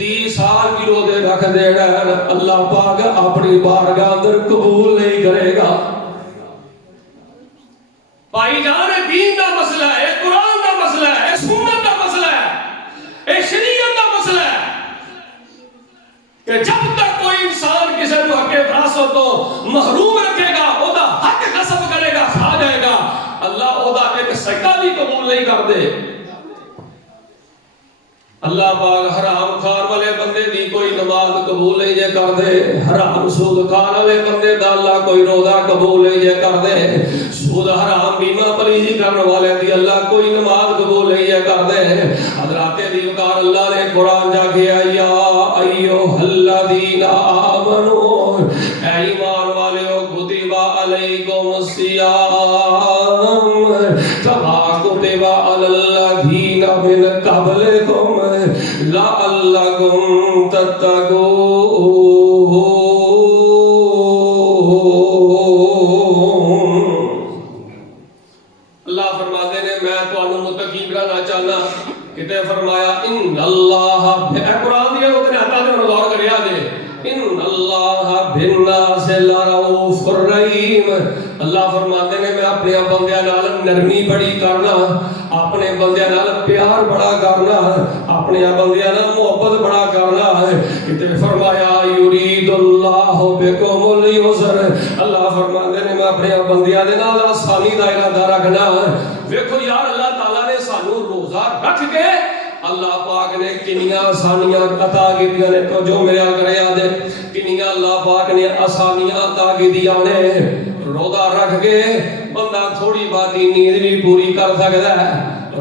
30 साल की रोजे रख देगा अल्लाह पाक अपनी बारगाह अंदर कबूल नहीं करेगा भाईजान दीन का मसला है कुरान का मसला है सुन्नत का मसला है ये शरीयत का मसला है कि जब तक कोई इंसान किसी को हक विरासत तो महरूम रखेगा ओदा हक गसब करेगा खा जाएगा अल्लाह ओदा एक सजदा भी कबूल नहीं करते अल्लाह पाक हराम खान वाले बंदे दी कोई नमाज कबूल नहीं जे कर दे हराम सूद खान वाले बंदे दा अल्लाह कोई रोजा कबूल नहीं जे कर दे सूद हराम बीमा पलीजी करने वाले दी अल्लाह कोई नमाज कबूल नहीं जे कर दे हजराते दी वकार अल्लाह ने कुरान जाके आया अय्युहल्लज़ीना आमनू ऐ ईमान वालेओ कुतिबा अलैकुमुस सियाम कमा कुतिबा अलल्लज़ीना मिन क़ब्लिकुम लअल्लकुम तत्तकून अल्लाह फरमाते ने मैं तुहानू मुत्तकी बनाना चाहना किते फरमाया इन्नल्लाह कुरान दी उतने आता ने गौर करिया दे इन्नल्लाह बिन्नास लरऊफुर रहीम अल्लाह फरमाते ने मैं अपने बंदियां नाल नरमी बड़ी करना अपने बंदियां नाल प्यार बड़ा करना अपने बंदियां नाल मोहब्बत बड़ा करना किते फरमाया युरीदुल्लाहु बिकुमुल युसर अल्लाह फरमाते ने मैं अपने बंदियां दे नाल आसानी दा इरादा रखना देखो यार अल्लाह ताला ने सानू रोजा रख के अल्लाह पाक ने किनियां आसानियां अता कीतियां ने तो जो मेरे करे आदे किनियां अल्लाह पाक ने आसानियां अता कीतियां ने रोजा रख के बंदा थोड़ी बाती नींद भी पूरी कर सकदा है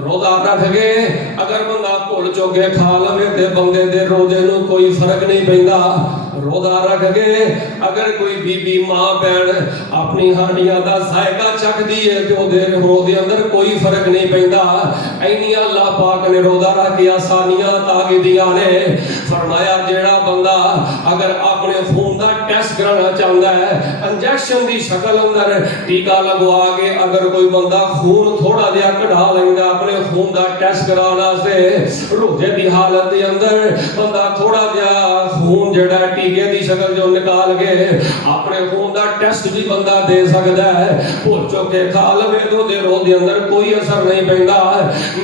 रोजा रख के अगर बंदा भुल चुके खा लवे ते बंदे दे रोजे नू कोई फर्क नहीं पैंदा रोजा रख के अगर कोई बीबी मां बहन अपनी हांडियां दा जायका चखदी है ते ओदे रोजे अंदर कोई फर्क नहीं पैंदा ऐनियां अल्लाह पाक ने रोजा रख के आसानियां अता कीतियां ने फरमाया जेड़ा बंदा अगर अपने खून दा टेस्ट कराना चाहता है इंजेक्शन दी शक्ल अंदर टीका लगवा के अगर कोई बंदा खून थोड़ा जिहा कढ़ा लैंदा अपने खून दा टेस्ट कराने वास्ते रोजे दी हालत दे अंदर बंदा थोड़ा जिहा खून जेड़ा टीके दी शक्ल जो निकाल के अपने खून दा टेस्ट भी बंदा दे सकदा है भुल चुके खा लवे तो दे रोज दे अंदर कोई असर नहीं पैंदा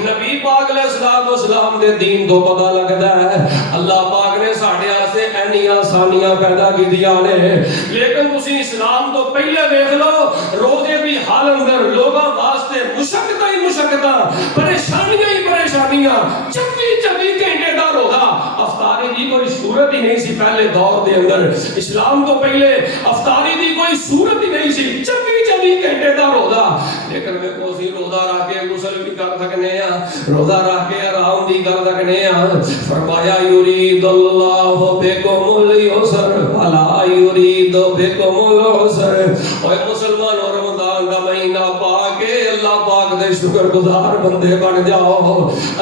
नबी पाक अलैहिस्सलाम दे दीन तो पता लगदा है अल्लाह पाक ने साडे वास्ते ऐनियां आसानियां पैदा कीतियां ने लेकिन तुसी इस्लाम तो पहले देख लो रोजे दी हाल अंदर लोगां वास्ते मुशक्कतां ही मुशक्कतां परेशानियां ही परेशानियां 24 घंटे दा रोजा अफ्तारी दी कोई सूरत ही नहीं सी पहले दौर दे अंदर इस्लाम तो पहले अफ्तारी दी कोई सूरत ही नहीं सी 24 घंटे दा रोजा लेकिन मैं को सी रोजा रख के गुस्ल भी कर सकने आ रोजा रख के आराम भी कर सकने आ फरमाया युरीदुल्लाहु बिकुमुल युसर वला युरीदु बिकुमुल उसर ओए मुसलमानों रमजान दा महीना पाके अल्लाह पाक दे शुक्रगुजार बंदे बन जाओ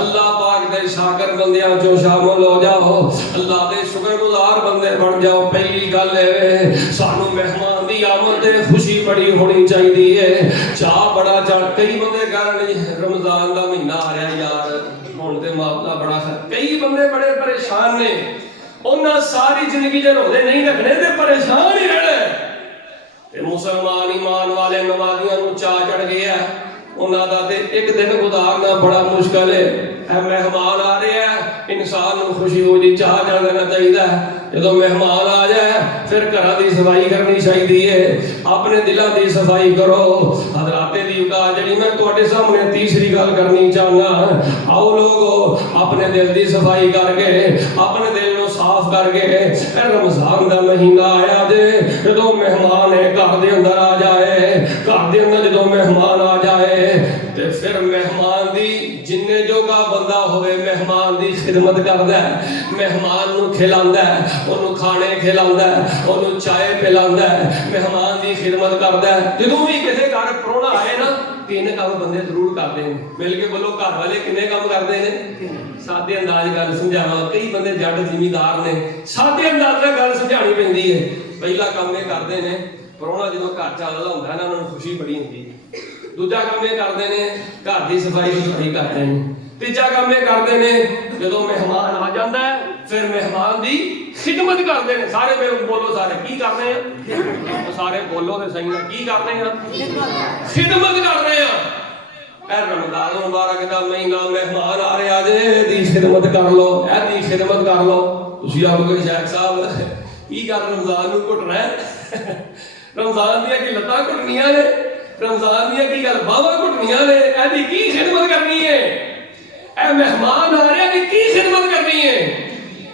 अल्लाह पाक दे शाकर बंदियां चो शामिल हो जाओ अल्लाह दे शुक्रगुजार बंदे बन जाओ पहली गल है सानू मेहमान दी आमद ते खुशी बड़ी होनी चाहिए चाह बड़ा चढ़ कई बंदे कहण रमजान दा महीना आ रहा यार हुण ते मामला बड़ा कई बंदे बड़े परेशान ने उन्हां सारी जिंदगी जे रोजे नहीं रखने ते परेशान ही रहना ते मुसलमान ईमान वाले नमाजियां नू चाह चढ़ गया उन्हां दा ते एक दिन गुजारना बड़ा मुश्किल है मेहमान आ रहे हैं इंसान को खुशी हो जी चाह चढ़ देना चाहिए जो मेहमान आ जाए फिर घर की सफाई करनी चाहिए अपने दिलों की सफाई करो हजराते दी जी मैं तुहाडे सामने तीसरी गल करनी चाहना आओ लोगो अपने दिल की सफाई करके अपने दिल को साफ کر کے رمضان دا مہینہ آیا جے جدوں مہمان گھر دے اندر آ جائے گھر دے اندر جدوں مہمان آ جائے تے پھر مہمان دی جننے جوگا بندہ ہوئے مہمان دی خدمت کردا ہے مہمان نو کھلاندا ہے اونوں کھانے کھلاندا ہے اونوں چائے پلاندا ہے مہمان دی خدمت کردا ہے جدوں بھی کسے گھر پرونا آئے نا تین کام بندے ضرور کرتے ہیں مل کے بولو گھر والے کنے کام کرتے ہیں سادے انداز گل سمجھاواں کئی بندے جٹ زمیندار نے سادے انداز نال گل سمجھانی پیندی ہے پہلا کام یہ کرتے ہیں پرونا جدوں گھر چ آندا ہوندا ہے نا انہاں نوں خوشی بڑی ہوندی ہے دوجا کام یہ کرتے ہیں گھر کی صفائی کرتے ہیں تیجا کام یہ کرتے ہیں جدوں مہمان آ جاتا ہے پھر مہمان دی خدمت کرتے ہیں سارے بولو سارے کی کرتے ہیں سارے بولو تے صحیح نہ کی کرتے ہیں خدمت کرتے ہیں اے رمضان مبارک دا مہینہ مہمان آ رہے آجے دی خدمت کر لو اے دی خدمت کر لو اسی آپ کو شیخ صاحب کی کر رمضان نو گھٹنا ہے رمضان دیا کی لتاں گھٹنیاں نے رمضان دیا کی گل باواں گھٹنیاں نے اے دی کی خدمت کرنی ہے اے مہمان آ رہے دی کی خدمت کرنی ہے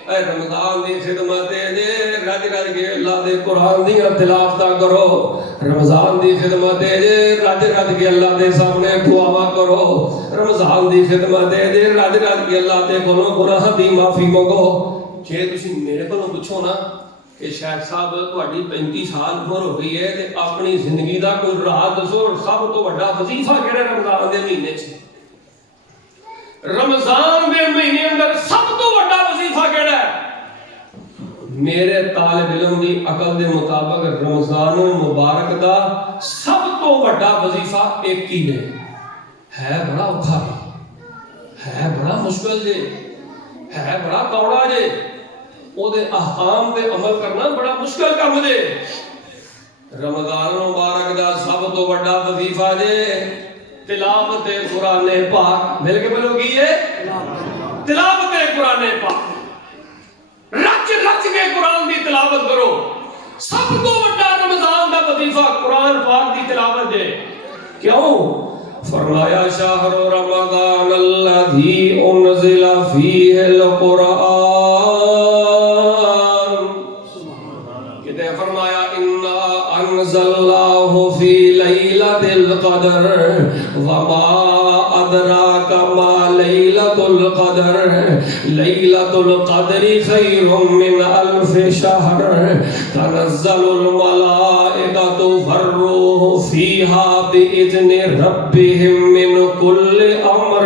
اے رمضان دی خدمت جے رج رج کے اللہ دے قرآن دی تلاوتاں کرو رمضان دی خدمت جے رج رج کے اللہ دے سامنے دعاواں کرو رمضان دی خدمت جے رج رج کے اللہ دے کولوں گناہ دی معافی منگو جے تسی میرے کولوں پوچھو نا کہ شیخ صاحب تہاڈی 35 سال عمر ہو گئی ہے تے اپنی زندگی دا کوئی راہ دسو سب تو بڑا وظیفہ کیڑا رمضان دے مہینے چ رمضان دے مہینے اندر سب تو بڑا وظیفہ کیڑا ہے میرے طالب علم دی عقل دے مطابق رمضان مبارک دا سب تو بڑا وظیفہ ایک ہی ہے بڑا اوکھا ہے بڑا مشکل جے ہے بڑا کوڑا جے او دے احکام پہ عمل کرنا بڑا مشکل کام جے رمضان مبارک دا سب تو بڑا وظیفہ جے تلاوت قرآن پاک مل کے بولو کی ہے تلاوت قرآن پاک رچ رچ کے قرآن دی تلاوت کرو سب تو بڑا رمضان دا وظیفہ قرآن پاک دی تلاوت ہے کیوں فرمایا شہر رمضان الذی انزل فیہ القرآن کہتے فرمایا انا انزلناہ فی لیلۃ القدر وما ادراک ما لیلۃ القدر لیلۃ القدر خیر من الف شہر تنزل الملائکۃ والروح فیہا بإذن ربہم من کل امر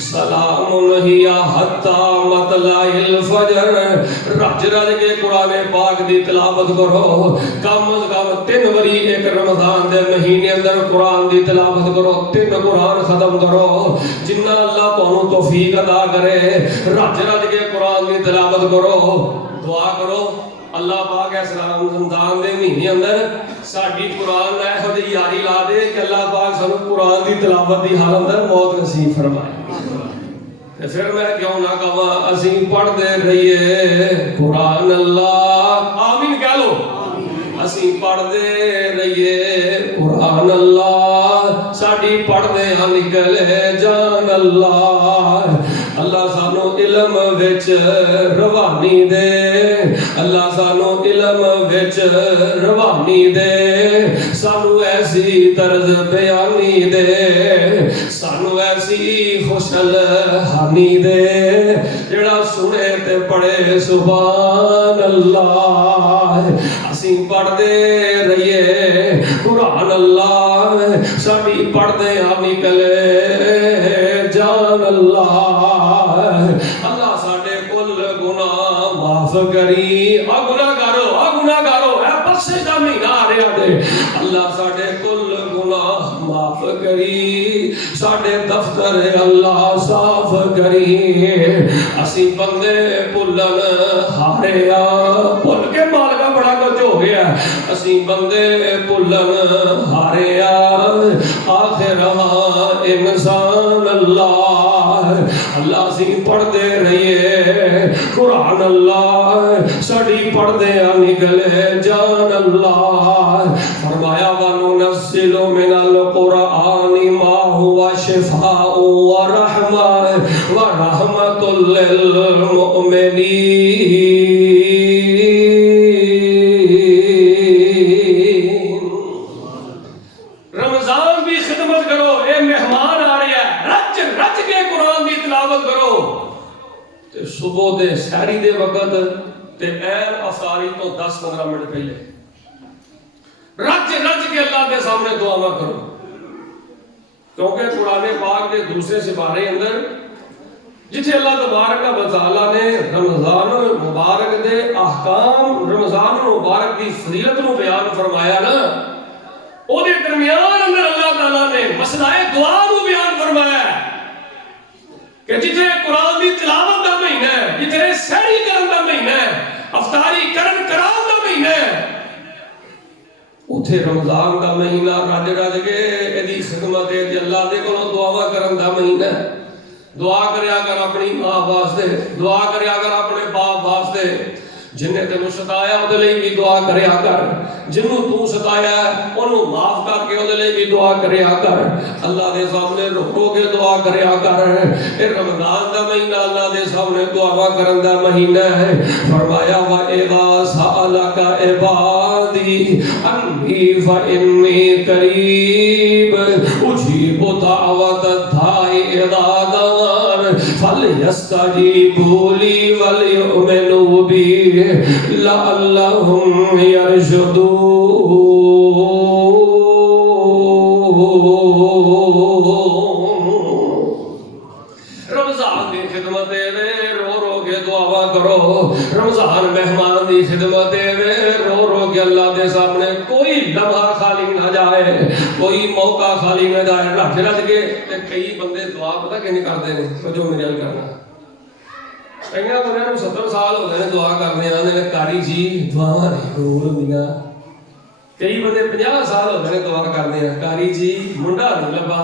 سلام ہی حتی مطلع الفجر رج رج کے قرآن پاک دی تلاوت کرو کم از کم 3 باری ایک رمضان دے مہینے اندر قرآن دی تلاوت کرو 3 قرآن ختم کرو جنہ اللہ تانوں توفیق عطا کرے رج رج کے قرآن دی تلاوت کرو دعا کرو اللہ پاک اس رمضان دے مہینے اندر ساڈی قرآن نال ایہو جہی یاری لا دے کہ اللہ پاک سانوں قرآن دی تلاوت دی حال اندر موت نصیب فرمائے تے پھر میں کیوں نہ کہاں اسی پڑھدے رہیے قرآن اللہ آمین کہہ لو اسی پڑھدے رہیے قرآن اللہ ساڈی پڑھدے ہاں نکلے جان اللہ اللہ سانو علم وچ روانی دے اللہ سانو علم وچ روانی دے سانو ایسی طرز بیانی دے سانو ایسی خوشل ہانی دے جڑا سنے تے پڑھے سبحان اللہ اسی پڑھدے رہیے قرآن اللہ سبھی پڑھدے ہاں نکلے جان اللہ اللہ ساڈے کل گناہ معاف کری گناہ گارو اے بخشش دا مہینہ آ رہا دے اللہ ساڈے کل گناہ معاف کری ساڈے دفتر اللہ صاف کری اسی بندے بھلن ہارے بھل کے مالکا بڑا کچھ ہو گیا اسی بندے بھلن ہارے آخر انسان اللہ اللہ سی پڑھدے رہیے قرآن اللہ سڑی پڑھدے نکلے جان اللہ فرمایا وَنُنَزِّلُ مِنَ الْقُرْآنِ مَا هُوَ شِفَاءٌ وَرَحْمَةٌ لِلْمُؤْمِنِينَ رمضان کی خدمت کرو، اے مہمان آ رہا ہے، رچ رچ کے قرآن کی تلاوت کرو تے صبح دے سحری دے وقت تے این افطاری تو 10-15 منٹ پہلے رچ رچ کے اللہ کے سامنے دعا کرو، کیونکہ قرآن پاک کے دوسرے سپارے اندر جتھے اللہ تبارک و تعالیٰ نے رمضان مبارک دے احکام، رمضان مبارک دی فضیلت نو بیان فرمایا نا، او دے درمیان اندر اللہ تعالیٰ نے مسئلہ دعا نو بیان فرمایا کہ جتھے قرآن دی تلاوت دا مہینہ ہے، جتھے سحری کرن دا مہینہ ہے، افطاری کرن قرآن دا مہینہ ہے، اتھے رمضان دا مہینہ رج رج کے ایدی خدمت ہے کہ اللہ دے کولوں دعا کرن دا مہینہ ہے۔ دعا کریا کر اپنی ماں واسطے، دعا کریا کر اپنے باپ واسطے، جن نے تینوں ستایا وہ لئی بھی دعا کریا کر، جنوں تو ستایا انہوں معاف کر کے وہ لئی بھی دعا کریا کر، اللہ دے سامنے رو کے دعا کریا کر۔ اے رمضان دا مہینہ اللہ دے سامنے دعا کرن دا مہینہ ہے۔ فرمایا وَإِذَا سَأَلَكَ عِبَادِي أَنِّي فَإِنِّي قَرِيبٌ أُجِيبُ دَعْوَةَ الدَّاعِ إِذَا دَعَانِ فَلْيَسْتَجِيبُوا لِي وَلْيُؤْمِنُوا بِي لَعَلَّهُمْ يَرْشُدُونَ۔ رمضان دی خدمت وے رو رو کے دعا کرو، رمضان مہمان دی خدمت وے رو رو کے اللہ دے سامنے کوئی لمحہ خالی نہ جائے، کوئی موقع خالی نہ جائے۔ رج رج کے کئی بندے دعا پتہ کہ نہیں کرتے ہیں، جو میرے حل کرنا کئی بندے 70 سال ہو گئے دعا کرنے آنے کاری جی دعا نہیں قبول ہوندیاں، کئی بندے 50 سال ہو گئے دعا کرنے ہیں کاری جی منڈا نہیں لبا،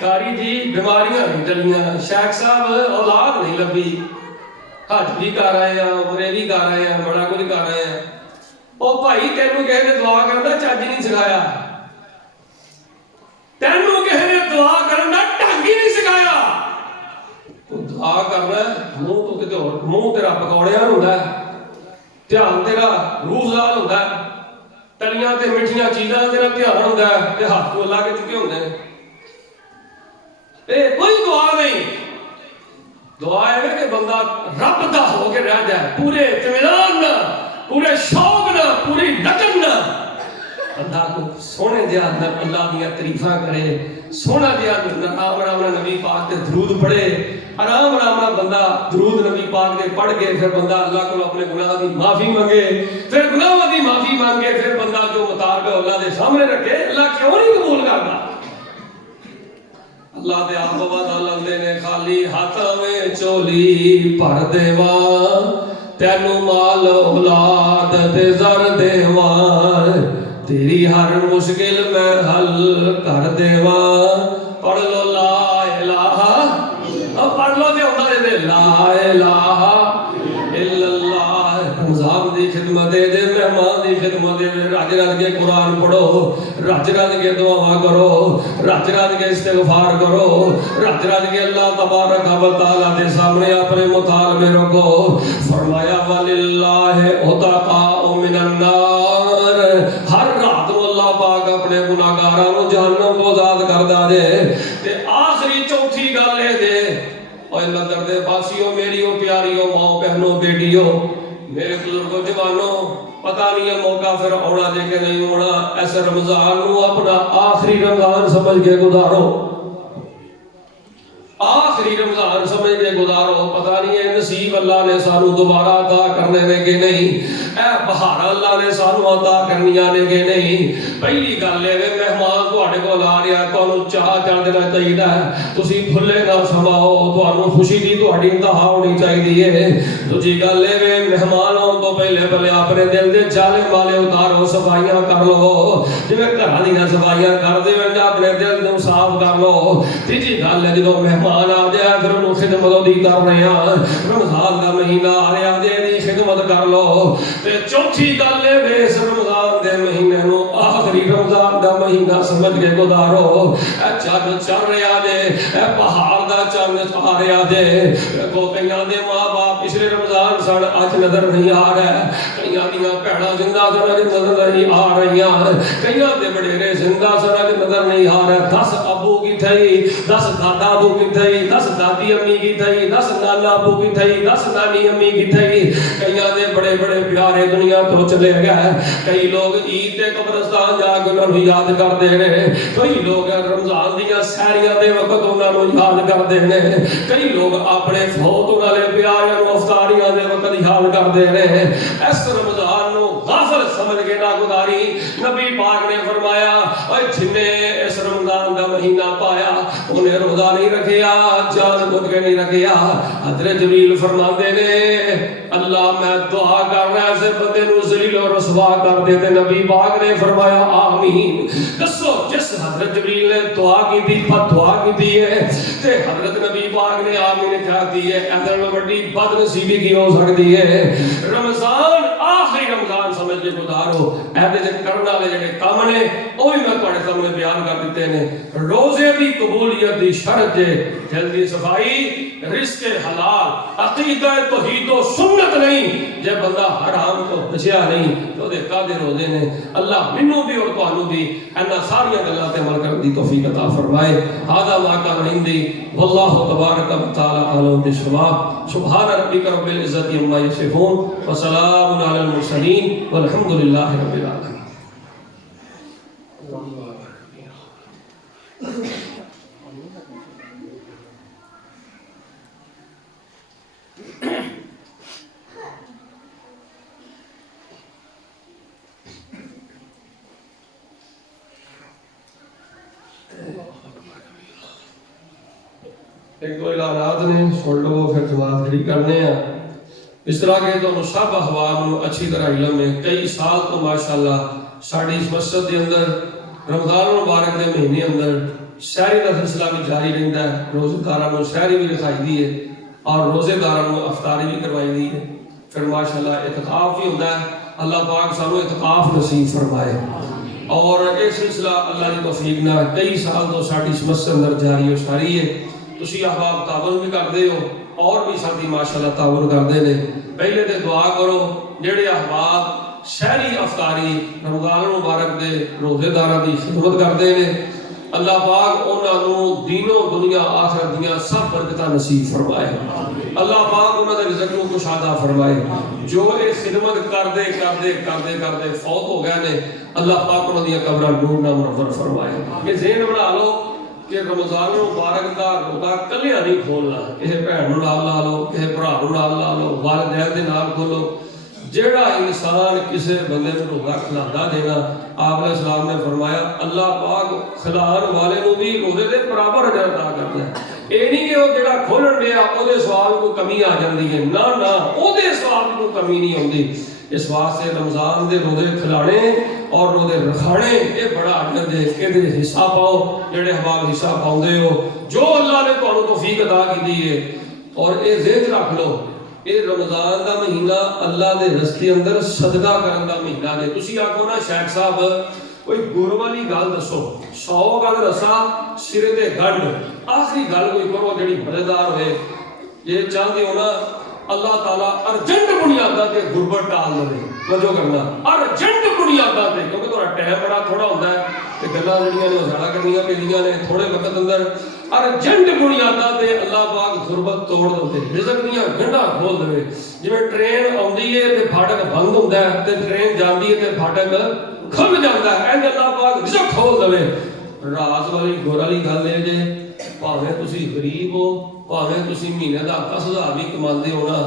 کاری جی بیماریاں نہیں ٹلیاں، شیخ صاحب اولاد نہیں لبی، حج بھی کر رہے ہیں، عمرے بھی کر رہے ہیں، بڑا کچھ کر رہے ہیں۔ او بھائی تینوں کہے نے دعا کرنا چج نہیں سکھایا، تینوں کہے نے دعا کرنا ڈھنگ ہی نہیں سکھایا۔ تو دعا کرنا منہ تو کتے اور منہ تیرا پکوڑیاں ہوندا ہے، دھیان تیرا روح زال ہوندا ہے، تلیاں تے میٹھیاں چیزاں تیرا دھیان ہوندا ہے تے ہاتھ تو اللہ کے چکے ہوندے ہیں۔ اے کوئی دعا نہیں، دعا ہے کہ بندہ رب دا ہو کے رہ جائے، پورے اطمینان نہ، پورے شوق نہ، پوری لگن نہ، بندہ کو سونے دیا اللہ دیا تعریفاں کرے، سونا دیا آرام آرام نبی پاک دے درود پڑھے، آرام آرام بندہ درود نبی پاک دے پڑھ کے پھر بندہ اللہ کو اپنے گناہ دی معافی مانگے، پھر گناہ دی معافی مانگے، پھر بندہ جو مطالبہ اللہ دے سامنے رکھے، اللہ کیوں نہیں قبول کرتا؟ اللہ دے آپ بابا دے نے خالی ہاتھاں میں چولی بھر دیواں، تینوں مال اولاد تے زر دیواں، تیری ہر مشکل میں حل کر دیواں۔ پڑھ لو لا الہ، اب پڑھ لو تے ہوتا دے لا الہ الا اللہ۔ رمضان دی خدمت دے، مہمان دی خدمت دے، رج رج کے قرآن پڑھو، رج رج کے دعا کرو، رج رج کے استغفار کرو، رج رج کے اللہ تبارک و تعالیٰ دے سامنے اپنے مطالبے رکھو۔ فرمایا وَلِلَّهِ عُتَقَاءُ مِنَ النَّارِ، ہر رات کو اللہ پاک اپنے گناہگاراں نوں جہنم تو آزاد کردا دے۔ تے آخری چوتھی گل اے دے، اوے لندر دے باسیو میریو پیاریو ماں بہنوں بیٹیو میرے بزرگوں جوانوں، پتہ نہیں ہے موقع پھر آنا دے کے نہیں ہونا، ایسے رمضان نو اپنا آخری رمضان سمجھ کے گزارو، آخری رمضان سمجھ کے گزارو۔ پتہ نہیں ہے نصیب اللہ نے سانو دوبارہ عطا کرنے نے کہ نہیں، اے بہار اللہ نے سانو عطا کرنیاں نے کہ نہیں۔ پہلی گل ہے مہمان تواڈے کول آ رہا، تانوں چاہ چڑھ دینا چاہیے، تسی بھلے نہ سماؤ، تانوں خوشی دی تہاڈی انتہا ہونی چاہیے۔ دوجی گل ہے مہمان آن تو پہلے پہلے اپنے دل دے جالے والے اتارو، صفائیاں کر لو، جویں گھراں دیاں صفائیاں کر دے اپنے دل نوں صاف کر لو۔ تیجی گل ہے جدوں مہمان آ جائے پھر انہوں خدمت دی کر رہے ہیں، رمضان کا مہینہ آ رہا دے دی خدمت کر لو۔ تے چوتھی گل ہے اس رمضان دے مہینے نو آخری رمضان دا مہینہ سمجھ کے گزارو۔ اے چند چل رہا دے، اے پہاڑ دا چند آ رہا دے، کو کئیاں دے ماں باپ پچھلے رمضان سن اج نظر نہیں آ رہا ہے، कईयां दियां भैणां सिंघासन अज नजर नहीं आ रही, कईयां दे वडेरे सिंघासन अज नजर नहीं आ रहे। 10 अबू की थई, 10 दादा अबू की थई, 10 दादी अम्मी की थई, 10 नाना अबू की थई, 10 नानी अम्मी की थई। कईयां दे बड़े बड़े प्यारे दुनिया तो चले गए। कई लोग ईद के कब्रिस्तान जाके उन्होंने याद करते हैं, कई लोग रमजान दियां सैरियां दे वक्त उन्होंने याद करते हैं, कई लोग अपने फौत वाले प्यारिਆਂ ਨੂੰ अफतारियां दे वक्त याद करते हैं। इस रमजान ਨੂੰ गाफिल समझ के ना गुजारी। नबी पाक ने फरमाया ओए जिन्ने इस रमजान का महीना पाया उन्हें रोजा नहीं रखिया, जान बुझ के नहीं रखिया। हजरत जबरील फरमाते ने अल्लाह मैं दुआ कर रहा ऐसे बंदे नूं ज़लील और रसवा कर दे। ते नबी पाक ने फरमाया आमीन। दसो जिस हजरत जबरील ने दुआ की थी, दुआ की थी है ते हजरत नबी पाक ने आमीन कह दी है, ऐसे में बड़ी बदनसीबी की हो सकती है। रमजान आखिरी रमजान समझ के गुजारो। ऐसे जे करने वाले जेडे काम ने ओ भी मैं तुहाडे सामने बयान कर दिते ने। रोजे दी कबूलियत दी शर्त है दिल दी सफाई, रिज़्क़ हलाल, अकीदा तौहीद व सुन्नत नहीं। जे बंदा हराम तो बचिया नहीं तो ओदे कादे रोजे ने। अल्लाह मैनू भी और तुहानू भी इन्हां सारियां गल्लां ते अमल करन दी तौफीक अता फरमाए। हादा मा कान इंदी वल्लाहु तबारक व तआला अलम बिस्सवाब। सुभान रब्बिका रब्बिल इज्जति अम्मा यसिफून व सलामुन अलल मुरसलीन वल्हम्दुलिल्लाहि रब्बिल आलमीन। एक दो इलाहात ने सुन लो फिर जवाब खड़ी करने हैं। इस तरह के तो सब अहवाल अच्छी तरह इलम है। कई साल तो माशाअल्लाह साड़ी इस मस्जिद के अंदर रमजान मुबारक के महीने अंदर सहरी का सिलसिला भी जारी रहता है। रोजेदारों को सहरी भी रखाई दी है और रोजेदारों को अफतारी भी करवाई दी है। फिर माशाअल्लाह इत्काफ भी होता है। अल्लाह पाक सानू इत्काफ नसीब फरमाए और ये सिलसिला अल्लाह की तौफीक ना कई साल तो साड़ी इस मस्जिद अंदर जारी हो सारी है। तुसी अहबाब तावन भी करते हो और भी साथी माशाअल्लाह तावन करते हैं। पहले तो दुआ करो जेडे अहबाब शहरी अफतारी रमजान मुबारक के रोजेदारों की खिदमत करते हैं, अल्लाह पाक उन्होंने दीनों दुनिया आखिरत दियां सब बरकतां नसीब फरमाए। अल्लाह पाक उन्होंने रिज़्क़ को कुशादा फरमाए। जो ये खिदमत करते करते करते करते फौत हो गए ने, अल्लाह पाक उन्होंने कब्रां नूर नाल मुनव्वर फरमाए। ये ज़हन बना लो कि रमजान मुबारक का रोजा कलिया नहीं खोलना। किसी भैन नाल ला लो, किसी भरा नाल ला लो, वालिदैन दे नाल खोलो। जेड़ा इंसान किसी बंदे को रोजा खिलाता देना, आप सलाम ने फरमाया अल्लाह पाक खिलान वाले को भी रोजे के बराबर अजर अता करता है। ये नहीं कि वो जेड़ा खोलन गया उसके सवाब को कमी आ जाती है, ना ना उसके सवाब को कमी नहीं आती। इस वास्ते रमजान के रोजे खिलाने और रोजे रखाने ये बड़ा अजर है। ये हिस्सा पाओ जेडे अहबाब हिस्सा पाते हो जो अल्लाह ने तुहानू तौफीक अता की है। और ये ज़हन रख लो ये रमजान का महीना अल्लाह के रस्ते अंदर सदका करने का महीना है। तुसी आखो ना शेख साहब कोई गुर वाली गल दसो, 100 गल दसा सिरे ते गंढ, आखिरी गल कोई करो जी मजेदार होए। ये चाहते हो ना अल्लाह ताला अर्जेंट बुनियादा ते गुरबत टाल दे। वजो करना अर्जेंट बुनियादा ते, क्योंकि थोड़ा टाइम बड़ा थोड़ा होता है ते गल्लां जड़ियां ने ज़्यादा करनियां पैंदियां ने थोड़े वक्त अंदर। अर्जेंट बुनियादा ते अल्लाह पाक गुरबत तोड़ दे, रिज़्क़ दियां गंढां खोल दे। जिवें ट्रेन आउंदी है ते फाटक बंद हुंदा है ते ट्रेन जांदी है ते फाटक खुल जांदा है। इंज अल्लाह पाक रिज़्क़ खोल दे। राज वाली गोर वाली गल है जे भावें तुसी गरीब हो, भावें तुसी महीने का 10,000 भी कमाते हो ना,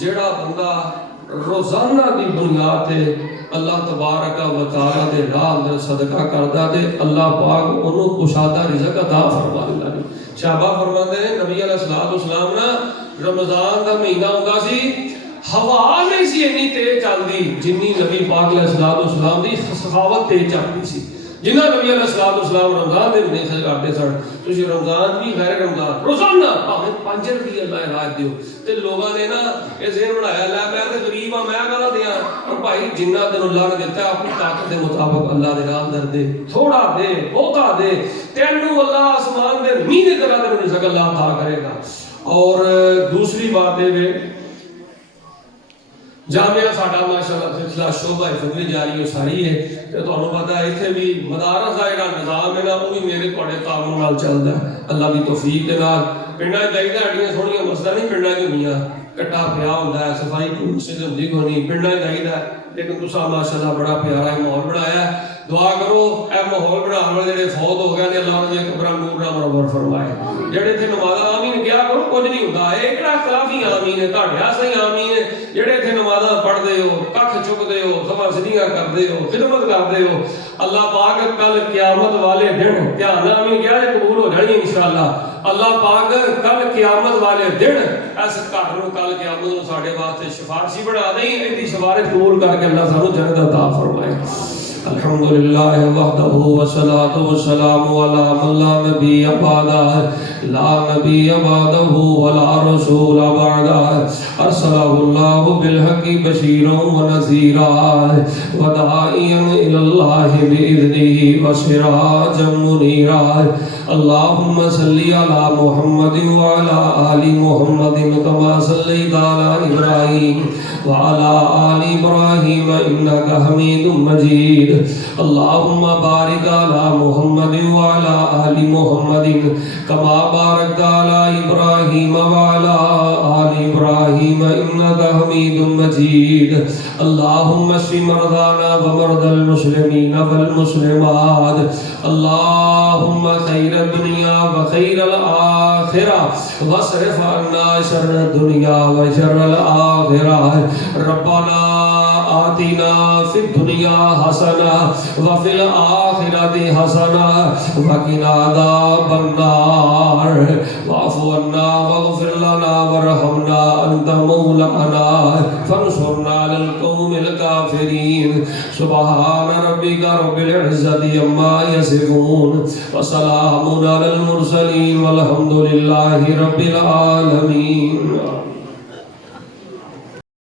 जेड़ा बंदा रोजाना की बुनियाद से अल्लाह तबारक व तआला दे राह अंदर सदका करदा ते अल्लाह पाक उन्होंने कुशादा रिज़्क़ अता फरमा दिंदा है। शाबा फरमाते हैं नबी अलैहिस्सलाम ना रमजान का महीना हुंदा सी, हवा नहीं सी इन्नी तेज चलदी जिन्नी नबी पाक अलैहिस्सलाम दी सखावत तेज चलदी सी। जिन्ना नबी अलैहिस्सलाम रमजान के महीने खर्च करते सन, तुसी रमजान भी गैर रमजान रोजाना भावें 5 रुपये अल्लाह राज दिओ। ते लोगों ने ना ये ज़हन बनाया लै मैं तो गरीब हाँ मैं कहना दियां, और भाई जिन्ना तेन अल्लाह ने दिता अपनी ताकत के मुताबिक अल्लाह के राह अंदर दे, थोड़ा दे बहुता दे, तेनू अल्लाह आसमान के मींह की तरह तेन रिज़्क़ अल्लाह अता करेगा। और दूसरी बात ये جامعہ ساڈا ماشاءاللہ سلسلہ شعبہ فضل جاری و ساری ہے تے تانوں پتہ ہے ایتھے بھی مدارس دا جڑا نظام ہے نا وہ بھی میرے تواڈے تعاون نال چلدا ہے اللہ دی توفیق دے نال پنڈاں چاہیے ہڈیاں سونیاں مسئلہ نہیں پنڈاں چ ہوندیاں کٹا پیا ہوندا ہے صفائی سے ہوندی کوئی نہیں پنڈاں چاہیے لیکن تساں ماشاءاللہ بڑا پیارا ماحول بنایا ہے دعا کرو اے ماحول بنانے والے جڑے فوت ہو گئے نے اللہ انہاں دے قبراں نور نال منور فرمائے جڑے تے نماز آمین کیا کرو کچھ نہیں ہوندا اے کیڑا اختلافی آمین ہے تہاڈے واسطے ہی آمین ہے جڑے تے نمازاں پڑھدے ہو ککھ چکدے ہو سبا سدیاں کردے ہو خدمت کردے ہو اللہ پاک کل قیامت والے دن دھیان آمین کیا ہے قبول ہو جانی انشاءاللہ اللہ پاک کل قیامت والے دن اس گھر نوں کل قیامت نوں ساڈے واسطے سفارشی بنا دیں ایدی سفارش قبول کر کے اللہ سانوں جنت عطا فرمائے الحمدللہ وحدہ والصلاۃ والسلام علی من لا نبی بعدہ لا نبی بعدہ ولا رسول بعدہ ارسلہ اللہ بالحق بشیرا ونذیرا وداعیا الی اللہ بإذنہ وسراجا منیرا اللہم صلی علی محمد وعلی آل محمد کما صلیت علی ابراہیم وعلى آل إبراهيم إنك حميد مجيد اللهم بارك على محمد وعلى آل محمد كما باركت على إبراهيم وعلى آل إبراهيم إنك حميد مجيد اللهم اشف مرضانا ومرضى المسلمين والمسلمات اللهم خير الدنيا وخير الآخرة واصرف عنا شر الدنيا وشر الآخرة ربنا آتنا في الدنيا حسنة وفي الآخرة حسنة وقنا عذاب النار واعف عنا واغفر لنا وارحمنا أنت مولانا فانصرنا على القوم الكافرين سبحان ربك رب العزة عما يصفون وسلام على المرسلين والحمد لله رب العالمين